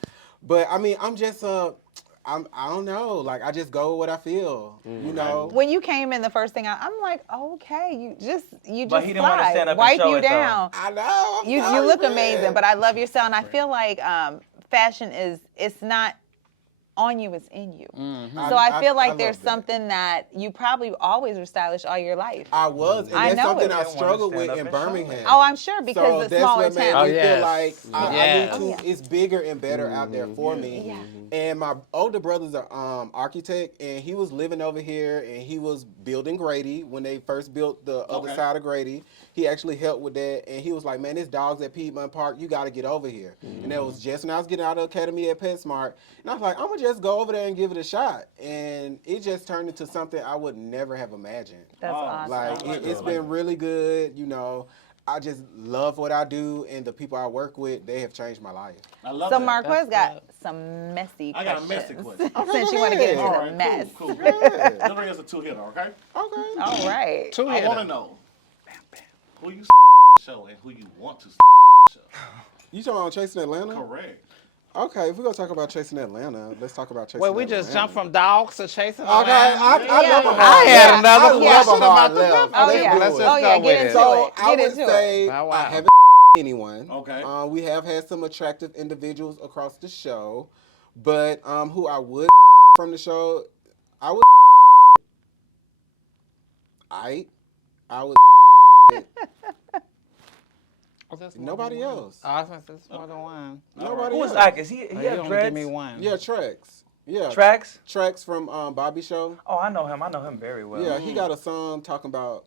But I mean, I'm just I don't know. Like I just go with what I feel. You know. When you came in, the first thing I'm like, okay, you just But he didn't wanna fly. stand up and Wipe show you it, though. down. I know. I'm You sorry, look man. amazing, but I love your style, and I feel like fashion it's not on you, it's in you. So I feel like love there's that. something that you probably always were stylish all your life. I was, and I that's know something it. I They don't struggled wanna with stand in up and show it. Birmingham. Oh, I'm sure, So because it's that's smaller what made town. me yes. feel like I Yes. need to. It's bigger and better out there for me. Yeah. And my older brother's an architect, and he was living over here, and he was building Grady when they first built the other Okay. side of Grady. He actually helped with that, and he was like, "Man, this dog's at Piedmont Park. You got to get over here." And that was just when I was getting out of the academy at PetSmart, and I was like, "I'm gonna just go over there and give it a shot." And it just turned into something I would never have imagined. That's awesome. Like it's been really good, you know. I just love what I do, and the people I work with, they have changed my life. I love So that. Marquez That's got good. some messy I got a messy questions. question. Since you want to get into All the All right, mess. cool. Yeah. This bring us a two-hitter, okay? Okay. All right. Two I hitter. want to know who you show and who you want to show. You talking about Chasing Atlanta? Correct. Okay, if we're gonna talk about Chasing Atlanta, let's talk about Chasing Well, we Atlanta. just jumped from dogs to chasing. Okay, I Yeah. love a hard I had left. another I love question a hard about the left. difference. Oh Let's yeah. do Let's it. just Oh yeah. go Get with into it. So it. I Get would into it. say Bow I wow. haven't anyone. Okay. We have had some attractive individuals across the show, but who I would from the show, I would. I would. Nobody else. Awesome. It's more than one. Nobody Who is else. Ike? Is he Oh, have you only dreads? give me one. Yeah, Trex. Yeah, Tracks? Trex from Bobby Show. Oh, I know him. I know him very well. Yeah, he got a song talking about.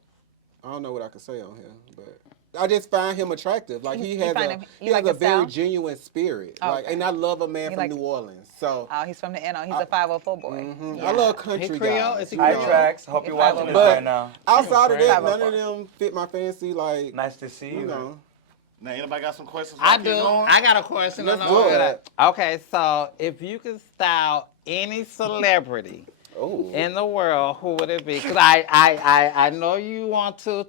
I don't know what I could say on here, but I just find him attractive. Like he You has find a him- he you has like a his very style? genuine spirit. Oh, Like, okay. and I love a man You from like- New Orleans. So Oh, he's from the NO. He's a 504 boy. I love country He Creole? guys. Is he you Hi, know. Tracks. Hope you're If watching I this were- right now. Outside of that, Bravo none of for. them fit my fancy. Like, Nice to see you. you know. Now, anybody got some questions? I Keep do. going? I got a question. Let's on do that. it. Okay, so if you could style any celebrity Oh, in the world, who would it be? Because I know you want to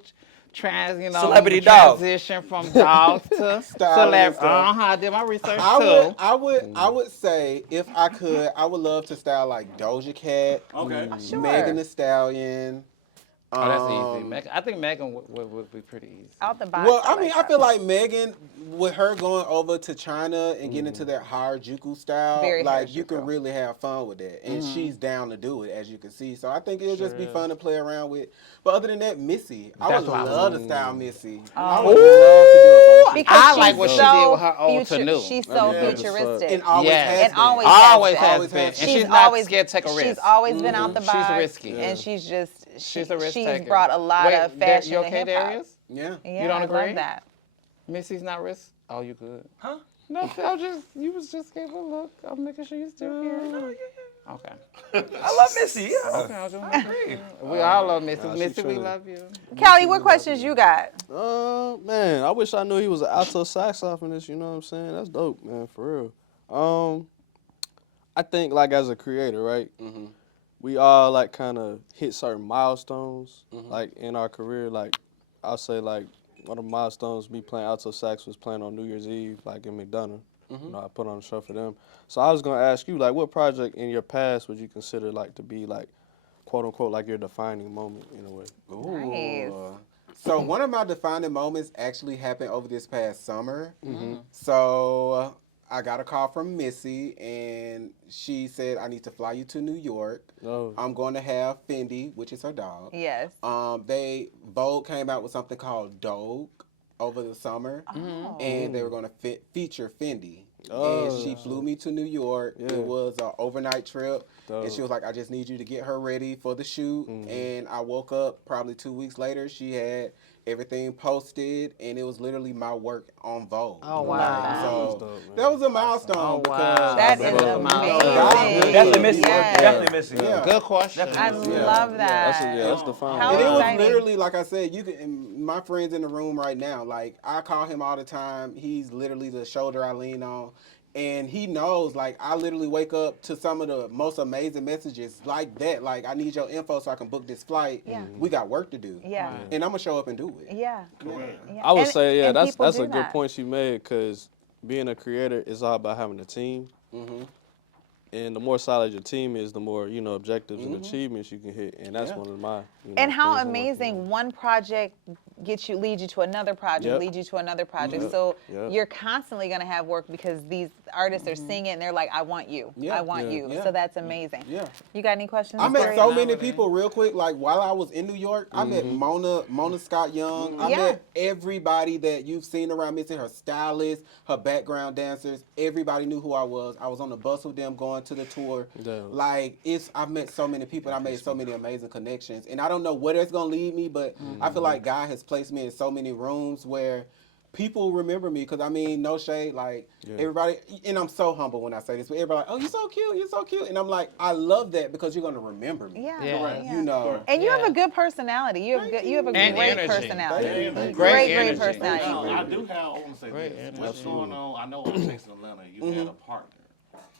Celebrity dog. transition from dogs to Style celebrity. and stuff. I did my research I too. would say if I could, I would love to style like Doja Cat, Okay. Sure. Megan Thee Stallion. Oh, that's easy. I think Megan would be pretty easy. Out the box. Well, I mean, like I that. feel like Megan, with her going over to China and getting into that Harajuku style, Very like you Harajuku. can really have fun with that, and she's down to do it, as you can see. So I think it'll just be Sure fun to play around with. But other than that, Missy, I That's would what I was- love to style Missy. Oh. I would love to do a photo shoot. Because I she's like what she so did with her old future- Tanu. She's so Yeah. futuristic. And always Yes. has And been. always Always has has Always been. has And been. she's not scared to take a She's risk. always been out the box. She's risky. And she's just She's a risk she's taker. brought a lot Wait, of fashion you to okay, hip hop. Darius? Yeah. Yeah, You don't I agree? love that. Missy's not risk? Oh, you good. Huh? No, you was just gave a look. I'm making sure you're still here. Okay. I love Missy. Yeah. Okay, I was just making sure. We all love Missy. Nah, she Missy, we chillin'. love you. Kelly, what questions you got? Man, I wish I knew he was an alto saxophonist. You know what I'm saying? That's dope, man, for real. I think like as a creator, right? Mm-hmm. We all like kind of hit certain milestones, like in our career. Like I'll say like one of the milestones me playing alto sax was playing on New Year's Eve, like in McDonough. You know, I put on a show for them. So I was gonna ask you, like, what project in your past would you consider like to be like quote unquote like your defining moment in a way? Nice. So one of my defining moments actually happened over this past summer. So I got a call from Missy, and she said, I need to fly you to New York. Oh. I'm going to have Fendi, which is her dog. Yes. Vogue came out with something called Dogue over the summer, Oh. and they were going to feature Fendi. Oh. And she flew me to New York. Yeah. It was an overnight trip. Dope. And she was like, I just need you to get her ready for the shoot. And I woke up probably 2 weeks later. She had everything posted, and it was literally my work on Vogue. Oh, Like, wow. so Dope, man. that was a milestone. Oh, wow. because That is Absolutely. amazing. Definitely Missy. Yes. Definitely Missy. Yeah. Good question. I Yeah. love That's that. that's the fine. How And it was exciting. literally, like I said, you can. And my friend's in the room right now. Like, I call him all the time. He's literally the shoulder I lean on. And he knows, like, I literally wake up to some of the most amazing messages like that. Like, I need your info so I can book this flight. Yeah. We got work to do. Yeah. And I'm going to show up and do it. Yeah. Correct. Yeah. I would And- say, yeah, and that's people a do good that. point she made, because being a creator is all about having a team. Mm-hmm. And the more solid your team is, the more, objectives and achievements you can hit. And that's Yeah. one of my, And how things I'm working amazing on. one project leads you to another project, Yep. leads you to another project. Yep. So Yep. you're constantly going to have work because these artists are singing and they're like, I want you. Yeah. I want Yeah. you. Yeah. So that's amazing. Yeah. You got any questions? I met Corey? so many people real quick. Like, while I was in New York, I met Mona Scott Young. I Yeah. met everybody that you've seen around Missy, her stylist, her background dancers. Everybody knew who I was. I was on the bus with them going to the tour. Dope. Like, I've met so many people. And I made so many amazing connections. And I don't know where that's going to lead me, but I feel like God has placed me in so many rooms where people remember me. Because, I mean, no shade. Like, everybody, and I'm so humble when I say this, but everybody like, oh, you're so cute. You're so cute. And I'm like, I love that because you're going to remember me. Yeah. Yeah. Correct. yeah. You know. And you have Yeah. a good personality. You have you have a And great energy. personality. Thank you. Great great energy. personality. Now, I do have, I want to say Great this. energy. What's going on? I know I'm chasing Atlanta. You had a partner.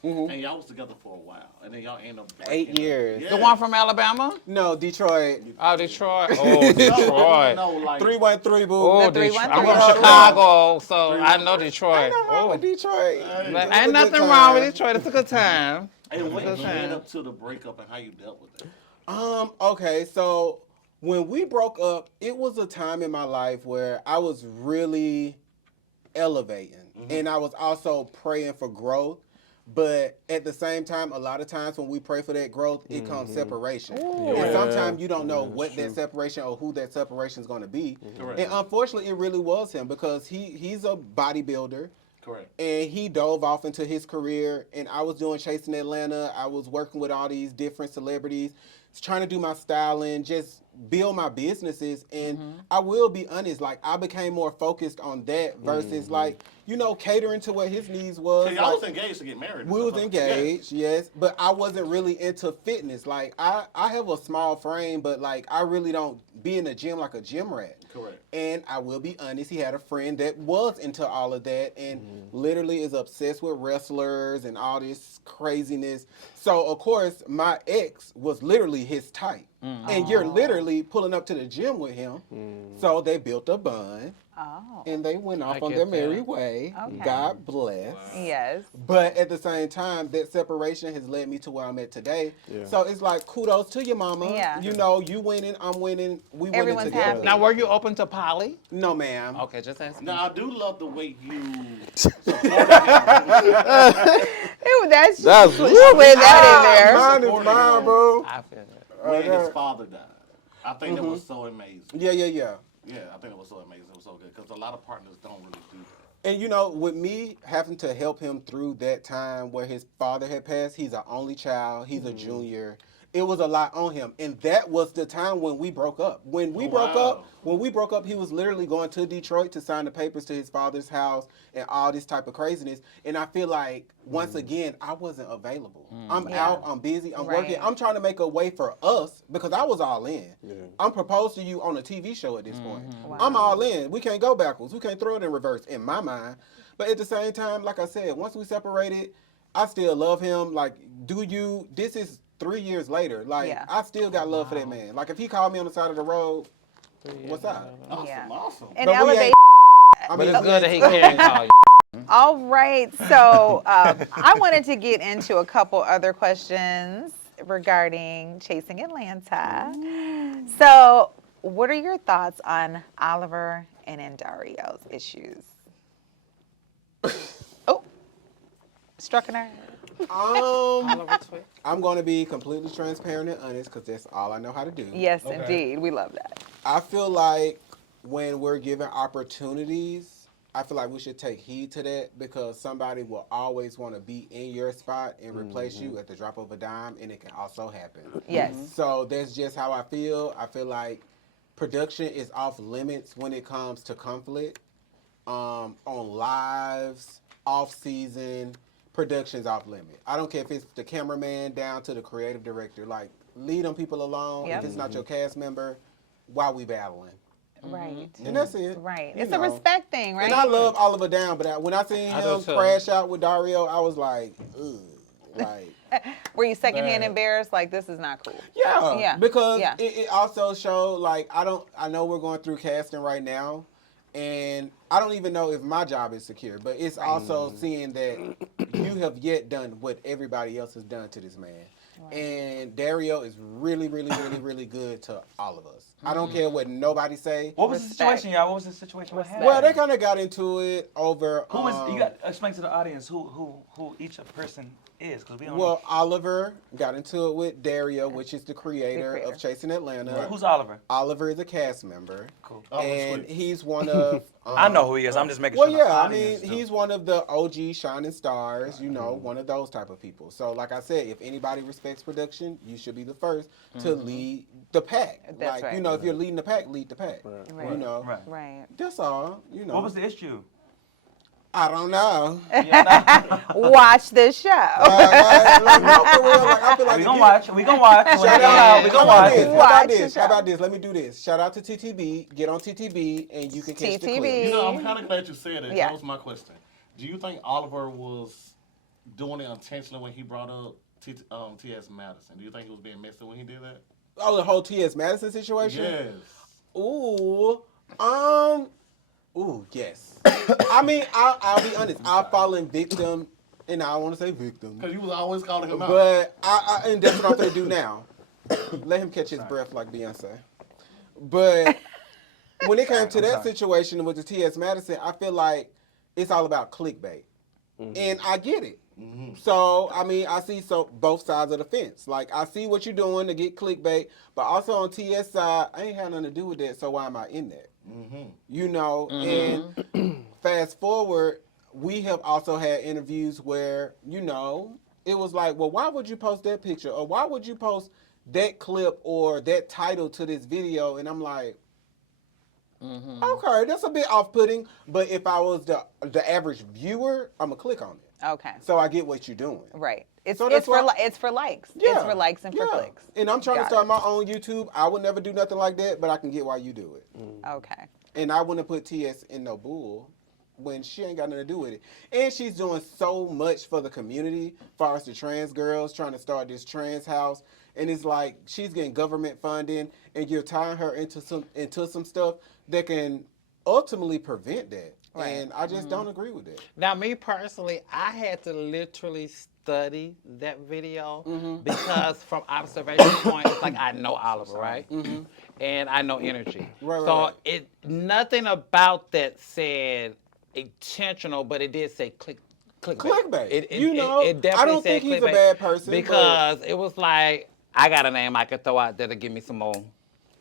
And y'all was together for a while. And then y'all end up 8 years. The one from Alabama? No, Detroit. Oh, Detroit. Oh, Detroit. No, like, 313, boo. Oh, The Detroit. 313. I'm from Chicago, so I know Detroit. Ain't nothing wrong Oh. with Detroit. But It was a ain't good nothing wrong with time. Detroit. It's a good time. and what Good led time. up to the breakup and how you dealt with it? Okay, so when we broke up, it was a time in my life where I was really elevating. And I was also praying for growth. But at the same time, a lot of times when we pray for that growth, it comes separation. And Yeah. sometimes you don't know Yeah, what that's that true. separation or who that separation is going to be. Correct. And unfortunately, it really was him because he's a bodybuilder. Correct. And he dove off into his career, and I was doing Chasing Atlanta. I was working with all these different celebrities, trying to do my styling, just build my businesses. And I will be honest, like, I became more focused on that versus like, catering to what his needs was. So y'all Like, was engaged to get married. and we stuff was like that. engaged, yes, but I wasn't really into fitness. Like, I have a small frame, but like, I really don't be in the gym like a gym rat. Correct. And I will be honest, he had a friend that was into all of that and literally is obsessed with wrestlers and all this craziness. So, of course, my ex was literally his type. And you're literally pulling up to the gym with him. So they built a bond Oh. and they went off I on get their that. merry way. Okay. God bless. Yes. But at the same time, that separation has led me to where I'm at today. Yeah. So it's like, kudos to your mama. Yeah. You winning, I'm winning, we winning Everyone's together. happy. Now, were you open to poly? No, ma'am. Okay, just asking. Now, I do love the way you Ooh, that's That's you slid that in there. Mine is Supporting mine, him. bro. I feel that. when there. his father died. I think that was so amazing. Yeah. Yeah, I think it was so amazing. It was so good because a lot of partners don't really do that. And with me having to help him through that time where his father had passed, he's an only child, he's a junior. It was a lot on him. And that was the time when we broke up. When we broke up, he was literally going to Detroit to sign the papers to his father's house and all this type of craziness. And I feel like, once again, I wasn't available. I'm out, I'm busy, I'm working. Right. I'm trying to make a way for us because I was all in. I'm proposed to you on a TV show at this point. Wow. I'm all in. We can't go backwards. We can't throw it in reverse in my mind. But at the same time, like I said, once we separated, I still love him. Like, this is 3 years later. Like, Yeah. I still got love for that man. Like, if he called me on the side of the road, what's up? Awesome, Yeah. awesome. And But we elevate. ain't- I But mean, it's good that he can call you. All right. So I wanted to get into a couple other questions regarding Chasing Atlanta. So, what are your thoughts on Oliver and Dario's issues? Oh, struck a nerve. Oliver Twist. I'm going to be completely transparent and honest because that's all I know how to do. Yes, Okay. indeed. We love that. I feel like when we're given opportunities, I feel like we should take heed to that because somebody will always want to be in your spot and replace you at the drop of a dime, and it can also happen. Yes. So that's just how I feel. I feel like production is off limits when it comes to conflict. On lives, off season, production's off limit. I don't care if it's the cameraman down to the creative director. Like, leave them people alone. Yep. If it's not your cast member, why we battling? Right. And that's it. Right. You It's know. a respect thing, right? And I love Oliver Down, but when I seen I do him too. crash out with Dario, I was like, ugh. Like, Were you secondhand Right. embarrassed? Like, this is not cool. yeah. Yeah. Because Yeah. it also showed, like, I know we're going through casting right now, and I don't even know if my job is secure, but it's also seeing that you have yet done what everybody else has done to this man. And Dario is really, really, really, really good to all of us. I don't care what nobody say. What was the Respect. situation, y'all? What was the situation? What happened? Well, they kind of got into it over. Who was? You got to explain to the audience who each person is, because we don't. Well, Oliver got into it with Dario, which is the creator creator. of Chasing Atlanta. know. Who's Oliver? Oliver is a cast member, Cool. and he's one of. I know who he is. I'm just making Well, sure. yeah, the I mean, audience do. he's one of the OG shining stars, you know, one of those type of people. So, like I said, if anybody respects production, you should be the first to lead the pack. That's like, right. you know, if you're leading the pack, lead the pack. Right. You know, Right. Right. that's all. You know, What was the issue? I don't know. Watch this show. Like, no, for real, like, I feel like We if gonna you- watch. We gonna watch. When it Shout come out, we out, gonna how about watch. this? How Watch about the this? show. How about this? Let me do this. Shout out to TTB. Get on TTB and you can catch the TTB. clip. You know, I'm kind of glad you said it. Yeah. That was my question. Do you think Oliver was doing it intentionally when he brought up T.S. Madison? Do you think he was being messy when he did that? Oh, the whole T.S. Madison situation? Yes. Yes. I mean, I'll be honest. I've fallen victim, and I don't want to say victim, Because you was always calling him out. but and that's what I'm gonna do now. Let him catch his breath like Beyonce. But when it came to that situation with the T.S. Madison, I feel like it's all about clickbait, and I get it. So, I mean, I see both sides of the fence. Like, I see what you're doing to get clickbait, but also on TS side, I ain't had nothing to do with that, so why am I in that? You know, and fast forward, we have also had interviews where, you know, it was like, well, why would you post that picture? Or why would you post that clip or that title to this video? And I'm like, okay, that's a bit off-putting, but if I was the average viewer, I'm going to click on it. Okay. So I get what you're doing. Right. It's So that's why- it's for likes. It's for likes and for clicks. And I'm trying to Got start it. my own YouTube. I would never do nothing like that, but I can get why you do it. Okay. And I wouldn't put TS in no bull when she ain't got nothing to do with it. And she's doing so much for the community, as far as the trans girls, trying to start this trans house. And it's like she's getting government funding, and you're tying her into some stuff that can ultimately prevent that. Right. And I just don't agree with that. Now, me personally, I had to literally study that video because from observation point, it's like I know Oliver, right? And I know energy. Right, so right. nothing about that said intentional, but it did say clickbait. Clickbait. It You know, it definitely I don't said think he's a clickbait bad person, but- because it was like I got a name I could throw out there to give me some more.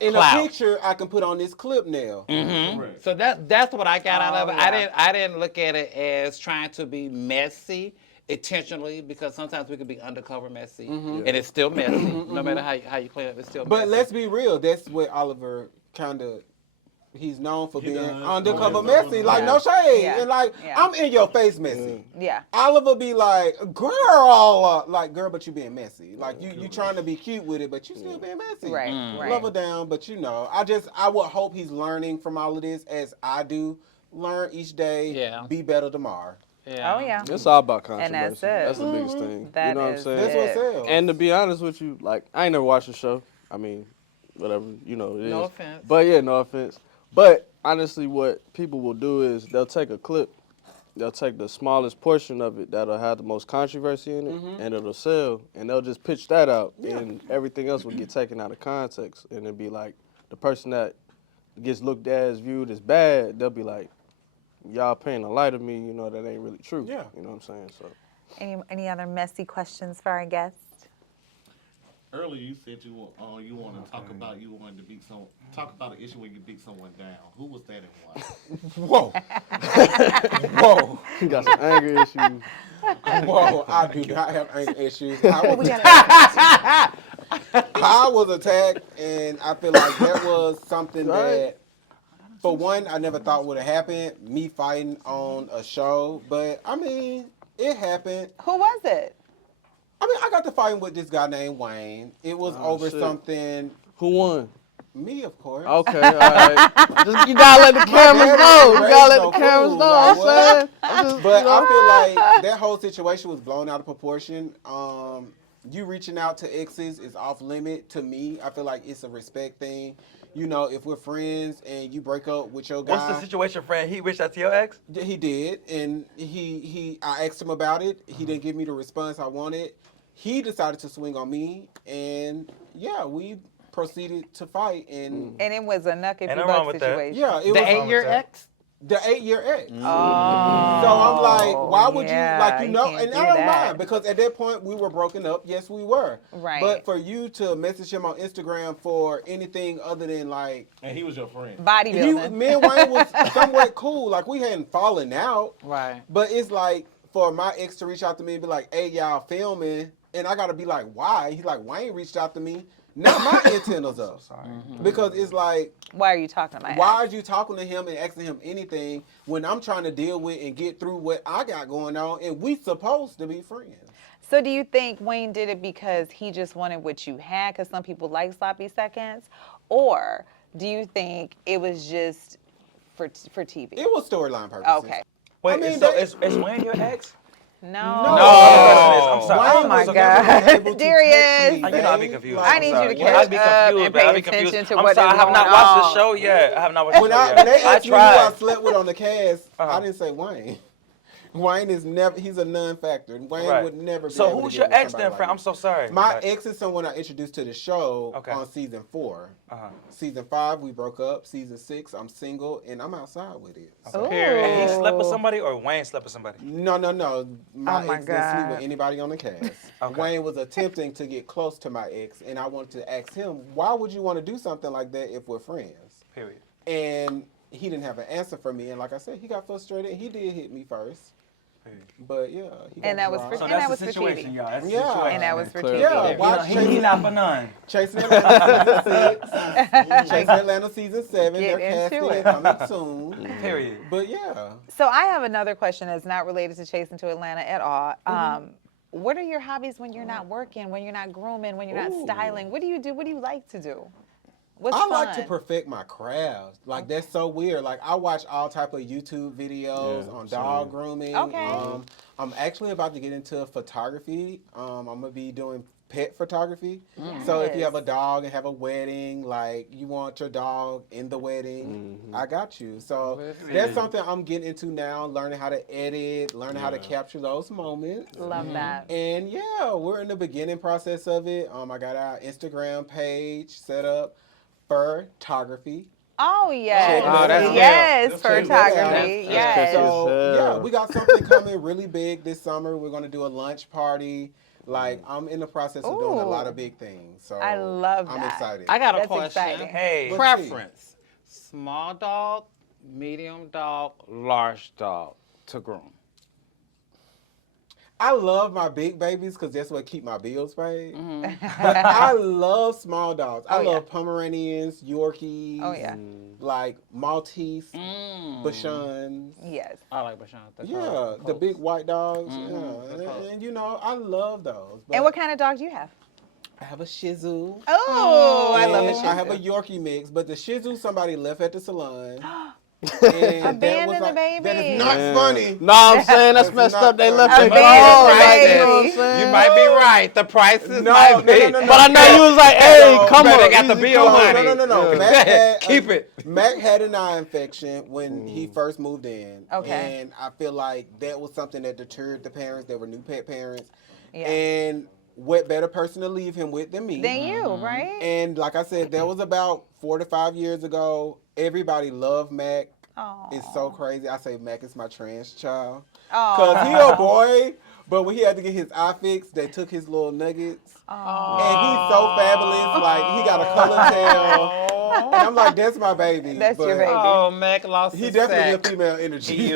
In Clout. a picture, I can put on this clip now. Correct. So that's what I got out of it. yeah. I didn't look at it as trying to be messy intentionally because sometimes we could be undercover messy and it's still messy. No matter how you clean it, it's still But messy. let's be real. That's what Oliver kind of. He's known for being does. undercover Yeah. messy. Like, no shade. Yeah. And like, Yeah. I'm in your face messy. Yeah. Oliver be like, girl, like, girl, but you being messy. Like, you trying to be cute with it, but you still being messy. Right. Right. Love her down, but you know, I would hope he's learning from all of this as I do. Learn each day. Yeah. Be better tomorrow. yeah. Oh yeah. It's all about And controversy. that's it. That's the biggest thing. That you know what I'm is saying? That's it. what sells. And to be honest with you, like I ain't never watched the show. I mean, whatever, you know it is. No offense. But yeah, no offense. But honestly, what people will do is they'll take a clip they'll take the smallest portion of it that'll have the most controversy in it, and it'll sell, and they'll just pitch that out, and everything else will get taken out of context, and it'll be like the person that gets looked at as viewed as bad, they'll be like, y'all paying a light of me, you know, that ain't really true. Yeah. You know what I'm saying? So Any other messy questions for our guest? Earlier, you said you want to talk about talk about an issue when you beat someone down. Who was that and why? Whoa. Whoa. you got some anger issues. Whoa. I do not have anger issues. I was attacked, and I feel like that was something that, for one, I never thought would have happened, me fighting on a show. But, I mean, it happened. Who was it? I mean, I got to fighting with this guy named Wayne. It was over shit. something. Who won? Me, of course. Okay, all right. Just, you gotta let the cameras know. You gotta let the cameras know. I'm saying. But I feel like that whole situation was blown out of proportion. You reaching out to exes is off limit to me. I feel like it's a respect thing. You know, if we're friends and you break up with your guy. What's the situation, friend? He reached out to your ex? He did, and I asked him about it. He didn't give me the response I wanted. He decided to swing on me, and yeah, we proceeded to fight. And And it was a knuck if Ain't you no wrong buck with that. situation. yeah, it The was 8-year ex? the 8-year ex. Oh, So I'm like, why would yeah, you, like, you know, can't and do I don't that. mind, because at that point we were broken up. Yes, we were. Right. But for you to message him on Instagram for anything other than like, And he was your friend. Bodybuilding. me and Wayne was somewhat cool. Like, we hadn't fallen out. Right. But it's like, for my ex to reach out to me and be like, hey, y'all filming. And I got to be like, why? He's like, Wayne reached out to me. Now my antennas up. Sorry. Because it's like, Why are you talking to my why ex? are you talking to him and asking him anything when I'm trying to deal with and get through what I got going on, and we supposed to be friends? So do you think Wayne did it because he just wanted what you had, because some people like sloppy seconds? Or do you think it was just for TV? It was storyline purposes. Okay. Wait, I mean, so they- is Wayne your ex? No. No. I'm sorry. Wayne Oh my was God. never able to Darius. text me, You know, I'd be babe. confused. Like, I need you to I'm sorry. catch I'd be up confused, and babe. pay I'd be attention confused. to I'm what sorry, I is have not going watched the on. show yet. I have not watched the When show they yet. I asked me who I tried. slept with on the cast, Uh-huh. I didn't say Wayne. Wayne is never, he's a non-factor. Wayne Right. would never be So able who's to your get with ex somebody then, like friend? me. I'm so sorry. My Like, ex is someone I introduced to the show Okay. on season 4. Uh-huh. Season 5, we broke up. Season 6, I'm single, and I'm outside with it. So- And he slept with Ooh. somebody, or Wayne slept with somebody? No. My Oh my ex didn't sleep God. with anybody on the cast. Okay. Wayne was attempting to get close to my ex, and I wanted to ask him, why would you want to do something like that if we're friends? Period. And he didn't have an answer for me. And like I said, he got frustrated. He did hit me first. But yeah, he got And that was dropped. for- So And that's that the was for situation, TV. y'all. That's the Yeah. situation. And that was for Clear. TV. Yeah, He watch not- he Chasing, not for none. Chasing Atlanta season 6. Chasing Atlanta season 7. Get They're casting into it it. coming soon. Period. But yeah. So I have another question that's not related to Chasing to Atlanta at all. What are your hobbies when you're not working, when you're not grooming, when you're not Ooh. styling? What do you do? What do you like to do? What's I fun? like to perfect my craft. Like, that's so weird. Like, I watch all type of YouTube videos Yeah, on same. dog grooming. Okay. I'm actually about to get into photography. I'm going to be doing pet photography. So if you have a dog and have a wedding, like, you want your dog in the wedding, I got you. So that's something I'm getting into now, learning how to edit, learning how to capture those moments. Love that. And yeah, we're in the beginning process of it. I got our Instagram page set up. Photography. Oh yes, Oh, that's good. yes, That's good. photography, That's yes. So hell. yeah, we got something coming really big this summer. We're gonna do a lunch party. Like, I'm in the process of doing a lot of big things. So I love I'm that. excited. I got a That's question. exciting. Hey. Let's see. Preference: small dog, medium dog, large dog to groom. I love my big babies because that's what keep my bills paid. But I love small dogs. I Oh, yeah. love Pomeranians, Yorkies. Oh yeah, Like Maltese, Mm. Bichons. yes. I like Bashan. Yeah, the big white dogs. Mhm, Yeah, the color. and you know, I love those. But And what kind of dog do you have? I have a Shih Tzu. Oh, I love a And Shih I have a Tzu. Yorkie mix, but the Shih Tzu somebody left at the salon. And that was Abandon the baby. That is not Yeah. funny. No, I'm saying that's That's messed not up. They funny. left their Abandon dog. the Like, you baby. know what I'm saying? You might be right. The prices No, might no, be. no, no, no. But I know you was like, hey, So, come but on. they got the easy, bill come on. money. No. Yeah. Mac had Keep it. Mac had an eye infection when he first moved in. Okay. And I feel like that was something that deterred the parents that were new pet parents. Yeah. And what better person to leave him with than me? Than you, right? And like I said, that was about 4 to 5 years ago. Everybody loved Mac. Oh. It's so crazy. I say Mac is my trans child. Oh. Because he a boy, but when he had to get his eye fixed, they took his little nuggets. And he's so fabulous. Like, he got a color tail. And I'm like, that's my baby. That's your But baby. Oh, Mac lost He his definitely sack. a female energy.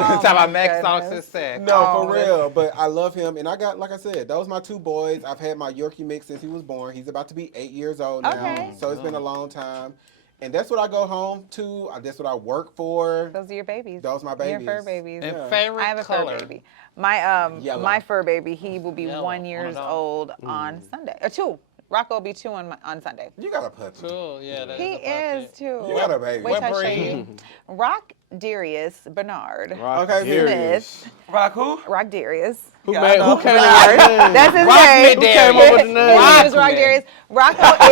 Oh, Talk about my Mac lost goodness. his sack. No, Oh, for real. But I love him. And I got, like I said, those my two boys. I've had my Yorkie mix since he was born. He's about to be 8 years old now. Okay. So it's been a long time. And that's what I go home to. That's what I work for. Those are your babies. Those my Your babies. fur babies. And Yeah. favorite I have a color. fur baby. My Yellow. my fur baby, he will be Yellow. 1 year Oh, no. old on Sunday. 2. Rocco will be 2 on Sunday. You got a puppy. Cool, yeah. That He is is too. You got a baby. Wait till I What show breed? you. Rock Darius Bernard. Okay, Smith. Rock who? Rock Darius. Who Yeah, made? I know. Who came up with the name? That's his Rock name. me, Darius. Who came up with the His name? name is Rock Rock me. Darius. Rocco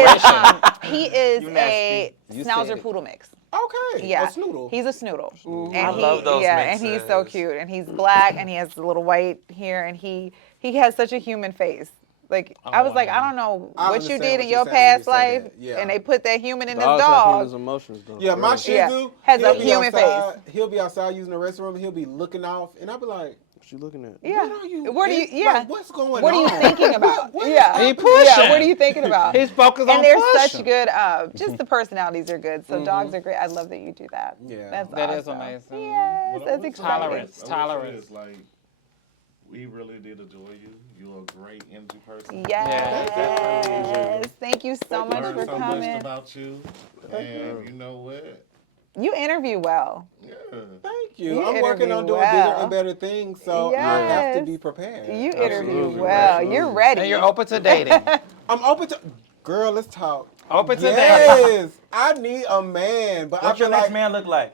is he is You a nasty. You said Schnauzer it. poodle mix. Okay. Yeah, A snoodle. he's a snoodle. And I love those and he's so mixes. cute, and he's black, and he has a little white hair, and he has such a human face. Like I was like, I don't know I what you understand did what in you're your saying when you past say life, that. Yeah. and they put that human in this Dogs have human dog. emotions, though. Yeah, for my real. Shih Yeah. Tzu Has a he'll be human outside, face. He'll be outside using the restroom, and he'll be looking off, and I'll be like, What you looking at? Yeah. "What are you? What are you? like, Yeah. what's going on? What are you thinking about? What is Yeah. happening? He pushing. Yeah. What are you thinking about? He's focused on And they're pushing. such good. Just the personalities are good. So dogs are great. I love that you do that. Yeah. That's That is awesome. amazing. Yes, But I that's would say- exciting. Tolerance. I would say Tolerance. this, like, we really did enjoy you. You're a great energy person. Yes. Thank you so much Learned for so coming. much about you, and you know what? You interview well. Yeah. Thank you. You I'm working interview on doing well. bigger and better things, so I have to Yes. be prepared. You interview Absolutely. well. Absolutely. You're ready. And you're open to dating. I'm open to. Girl, let's talk. Open to dating. Yes, I need a man, but I What's your feel next like man look like?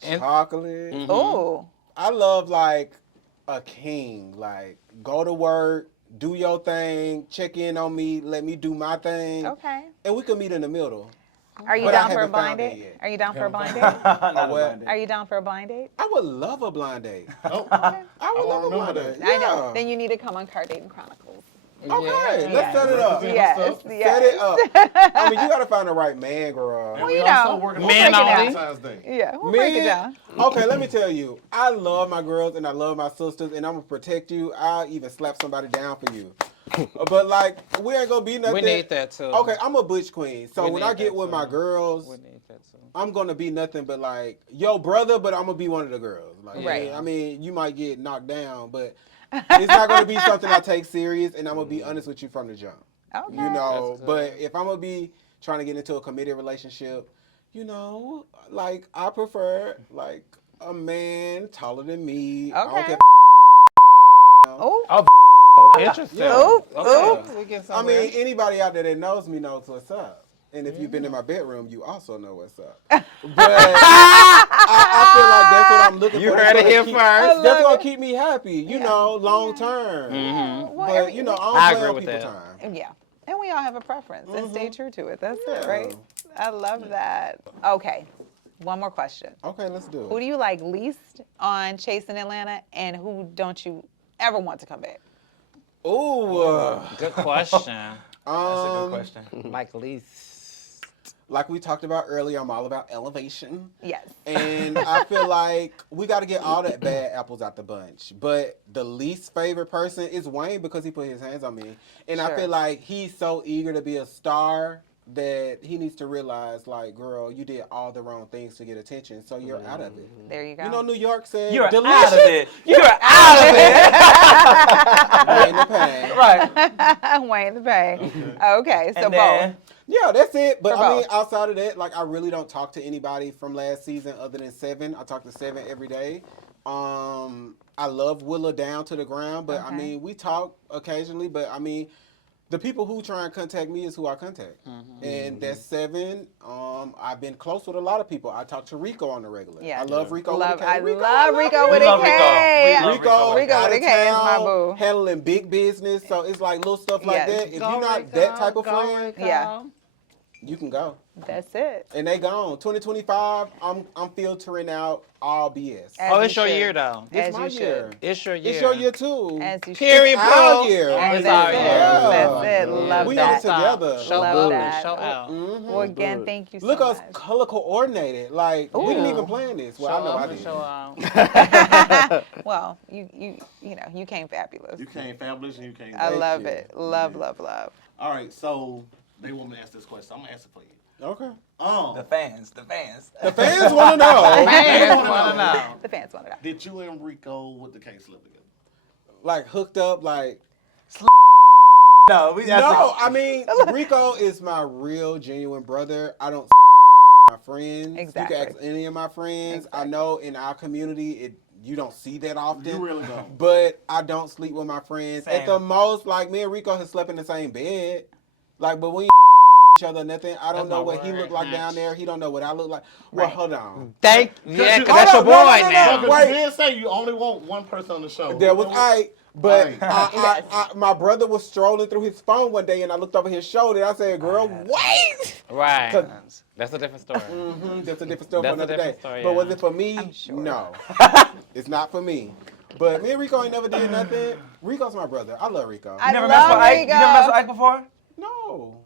chocolate. Ooh. I love like a king. Like go to work, do your thing, check in on me, let me do my thing, Okay. and we can meet in the middle. Are you But I down for a haven't blind found that date? yet. Are you down for a blind date? Not a what? blind date. Are you down for a blind date? I would love a blind date. Oh, I would wanna love a blind remember date. that. I know. Yeah. Then you need to come on Car Dating Chronicles. Okay, Yeah. let's set it up. Yes. Set Yes. Set it up. I mean, you gotta find the right man, girl. and Well, we you also know, working we'll on break it down. Valentine's Day. Yeah, we'll break it down. Okay, let me tell you. I love my girls and I love my sisters, and I'm gonna protect you. I'll even slap somebody down for you. But like, we ain't gonna be nothing. We need that too. Okay, I'm a butch queen, so We when need I get that with my too. girls, We need that too. I'm gonna be nothing but like yo brother, but I'm gonna be one of the girls. Like, Right. I mean, you might get knocked down, but it's not gonna be something I take serious, and I'm gonna be honest with you from the jump. Okay. You know, That's but good. if I'm gonna be trying to get into a committed relationship, you know, like I prefer like a man taller than me. I don't Okay. care. Oh, Interesting. Yeah. Ooh, Okay. We get I somewhere. mean, anybody out there that knows me knows what's up. And if you've been in my bedroom, you also know what's up. But I feel like that's what I'm looking You for. heard That's it here gonna keep- first. That's gonna keep me happy, you know, long term. Mm-hmm. well, But you know, I don't I play agree on with people's that. time. yeah. And we all have a preference, and stay true to it. That's it, Yeah. right? I love that. Okay, one more question. Okay, let's do Who it. do you like least on Chasing Atlanta, and who don't you ever want to come back? Ooh, Good question. That's a good question. Like least. like we talked about earlier, I'm all about elevation. Yes. And I feel like we got to get all that bad apples out the bunch. But the least favorite person is Wayne because he put his hands on me. And I Sure. feel like he's so eager to be a star that he needs to realize, like, girl, you did all the wrong things to get attention, so you're out of it. There you go. You know, New York said, You're delicious. out of it. You're out of it. Wayne the pain. Right. Wayne the Bay. Okay, so And then, both. Yeah, that's it. But For I mean, both. outside of that, like I really don't talk to anybody from last season other than Seven. I talk to Seven every day. I love Willa down to the ground, but I Okay. mean, we talk occasionally. But I mean, The people who try and contact me is who I contact. And that's 7. I've been close with a lot of people. I talk to Rico on the regular. Yeah. I love Rico Love, with a K. I Rico, love Rico with We a love Rico. K. We love Rico Rico out with of a K is my town, boo. handling big business. So it's like little stuff like Yes. that. If Go, you're not Rico, that type of go, friend, Rico. Yeah. you can go. That's it. And they gone. 2025, I'm filtering out all BS. As Oh, you it's your should. year though. As It's my you year. should. It's your year. It's your year too. As you should. Period, It's our bro. year. It's That's our it. year. Yeah. That's it. Love We that. on together. Show Love up. that. Show out. Well, again, good. thank you so Look much. us color coordinated. Like we didn't even plan this. Well, I know I did. Show out. Well, you came fabulous. You came fabulous and you came. I great. love you. it. Love, love, love. All right, so they want me to ask this question. I'm gonna answer for you. Okay. The fans. The fans want to know. Fans wanna know. The fans want to know. Did you and Rico with the case live together? Like hooked up. Like No, we no. I mean, Rico is my real genuine brother. I don't my friends. Exactly. You can ask any of my friends. I know in our community, you don't see that often. You really don't. But I don't sleep with my friends. Same. At the most, like me and Rico have slept in the same bed. Like, but we each other nothing. I don't That's know my what he word, look like Max. down there. He don't know what I look like. Well, Right. hold on. Yeah, you- because Hold that's your up, boy no, now. no. But Wait. you did say you only want one person on the show. That was but Right. my brother was strolling through his phone one day, and I looked over his shoulder. And I said, "Girl, wait." Right. 'Cause- That's a different story. That's a different story That's for a another day. different story, But yeah. was it for me? I'm sure. No, it's not for me. But me and Rico ain't never did nothing. Rico's my brother. I love Rico. I You never messed love with Ike? You Rico. never messed with Ike before? No,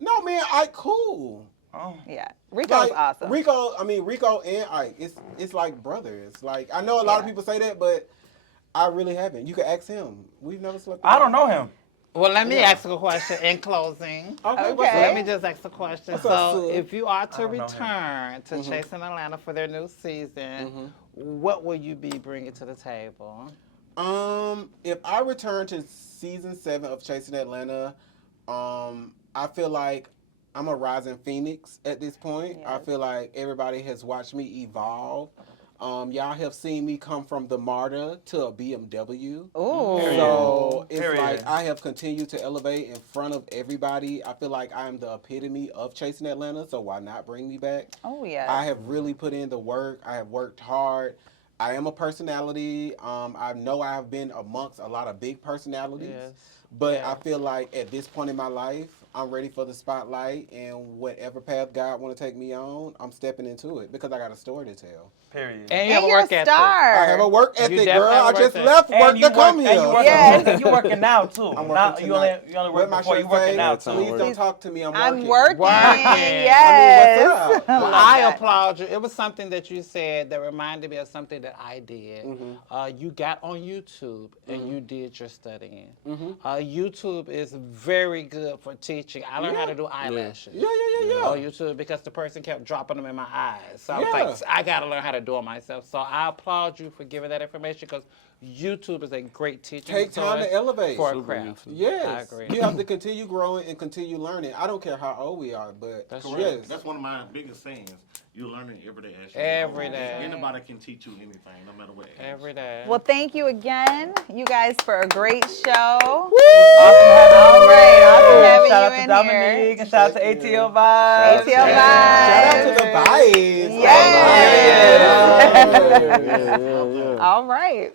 No. man, Ike cool. Oh. Yeah. Rico's Like, awesome. Rico and Ike, it's like brothers. Like I know a lot of Yeah. people say that, but I really haven't. You can ask him. We've never slept. I don't know him. Well, let me Yeah. ask a question in closing. Okay. Okay. What's Let up? me just ask a question. What's up, So, Sue? if you are to don't know him. return to Chasing Atlanta for their new season, what will you be bringing to the table? If I return to season 7 of Chasing Atlanta, I feel like I'm a rising phoenix at this point. I Yes. feel like everybody has watched me evolve. Y'all have seen me come from the MARTA to a BMW. Ooh. So it's Period. like I have continued to elevate in front of everybody. I feel like I am the epitome of Chasing Atlanta, so why not bring me back? Oh, yeah. I have really put in the work. I have worked hard. I am a personality. I know I have been amongst a lot of big personalities. Yes. But Yes. I feel like at this point in my life, I'm ready for the spotlight, and whatever path God want to take me on, I'm stepping into it because I got a story to tell. Period. And you have And a you're a work ethic. star. I have a work You ethic, definitely girl. have a I work just ethic. left work to come here. And you working, Yes. you working now too. I'm Now, working you only tonight. you only What work my before. You shirt working say? now Please too. don't talk to me. I'm working. Working. Yes. what's up? Well, love I that. applaud you. It was something that you said that reminded me of something that I did. Mm-hmm. You got on YouTube and you did your studying. YouTube is very good for teaching. I learned how to do eyelashes. Yeah. On YouTube because the person kept dropping them in my eyes. So I was Yeah. like, I got to learn how to do it myself. So I applaud you for giving that information because YouTube is a great teaching Take time to source elevate. for a Super craft. Yes. I agree. You have to continue growing and continue learning. I don't care how old we are, but That's Correct. yes. That's one of my biggest sayings. You're learning every day. As you Every go. day. Anybody can teach you anything, no matter what. age. Every day. Well, thank you again, you guys, for a great show. Awesome All right, awesome having Shout you out to in Dominique here. and shout out to ATL Vibes. ATL Shout out Vibes. to the Bites. Yes. Yeah. All right.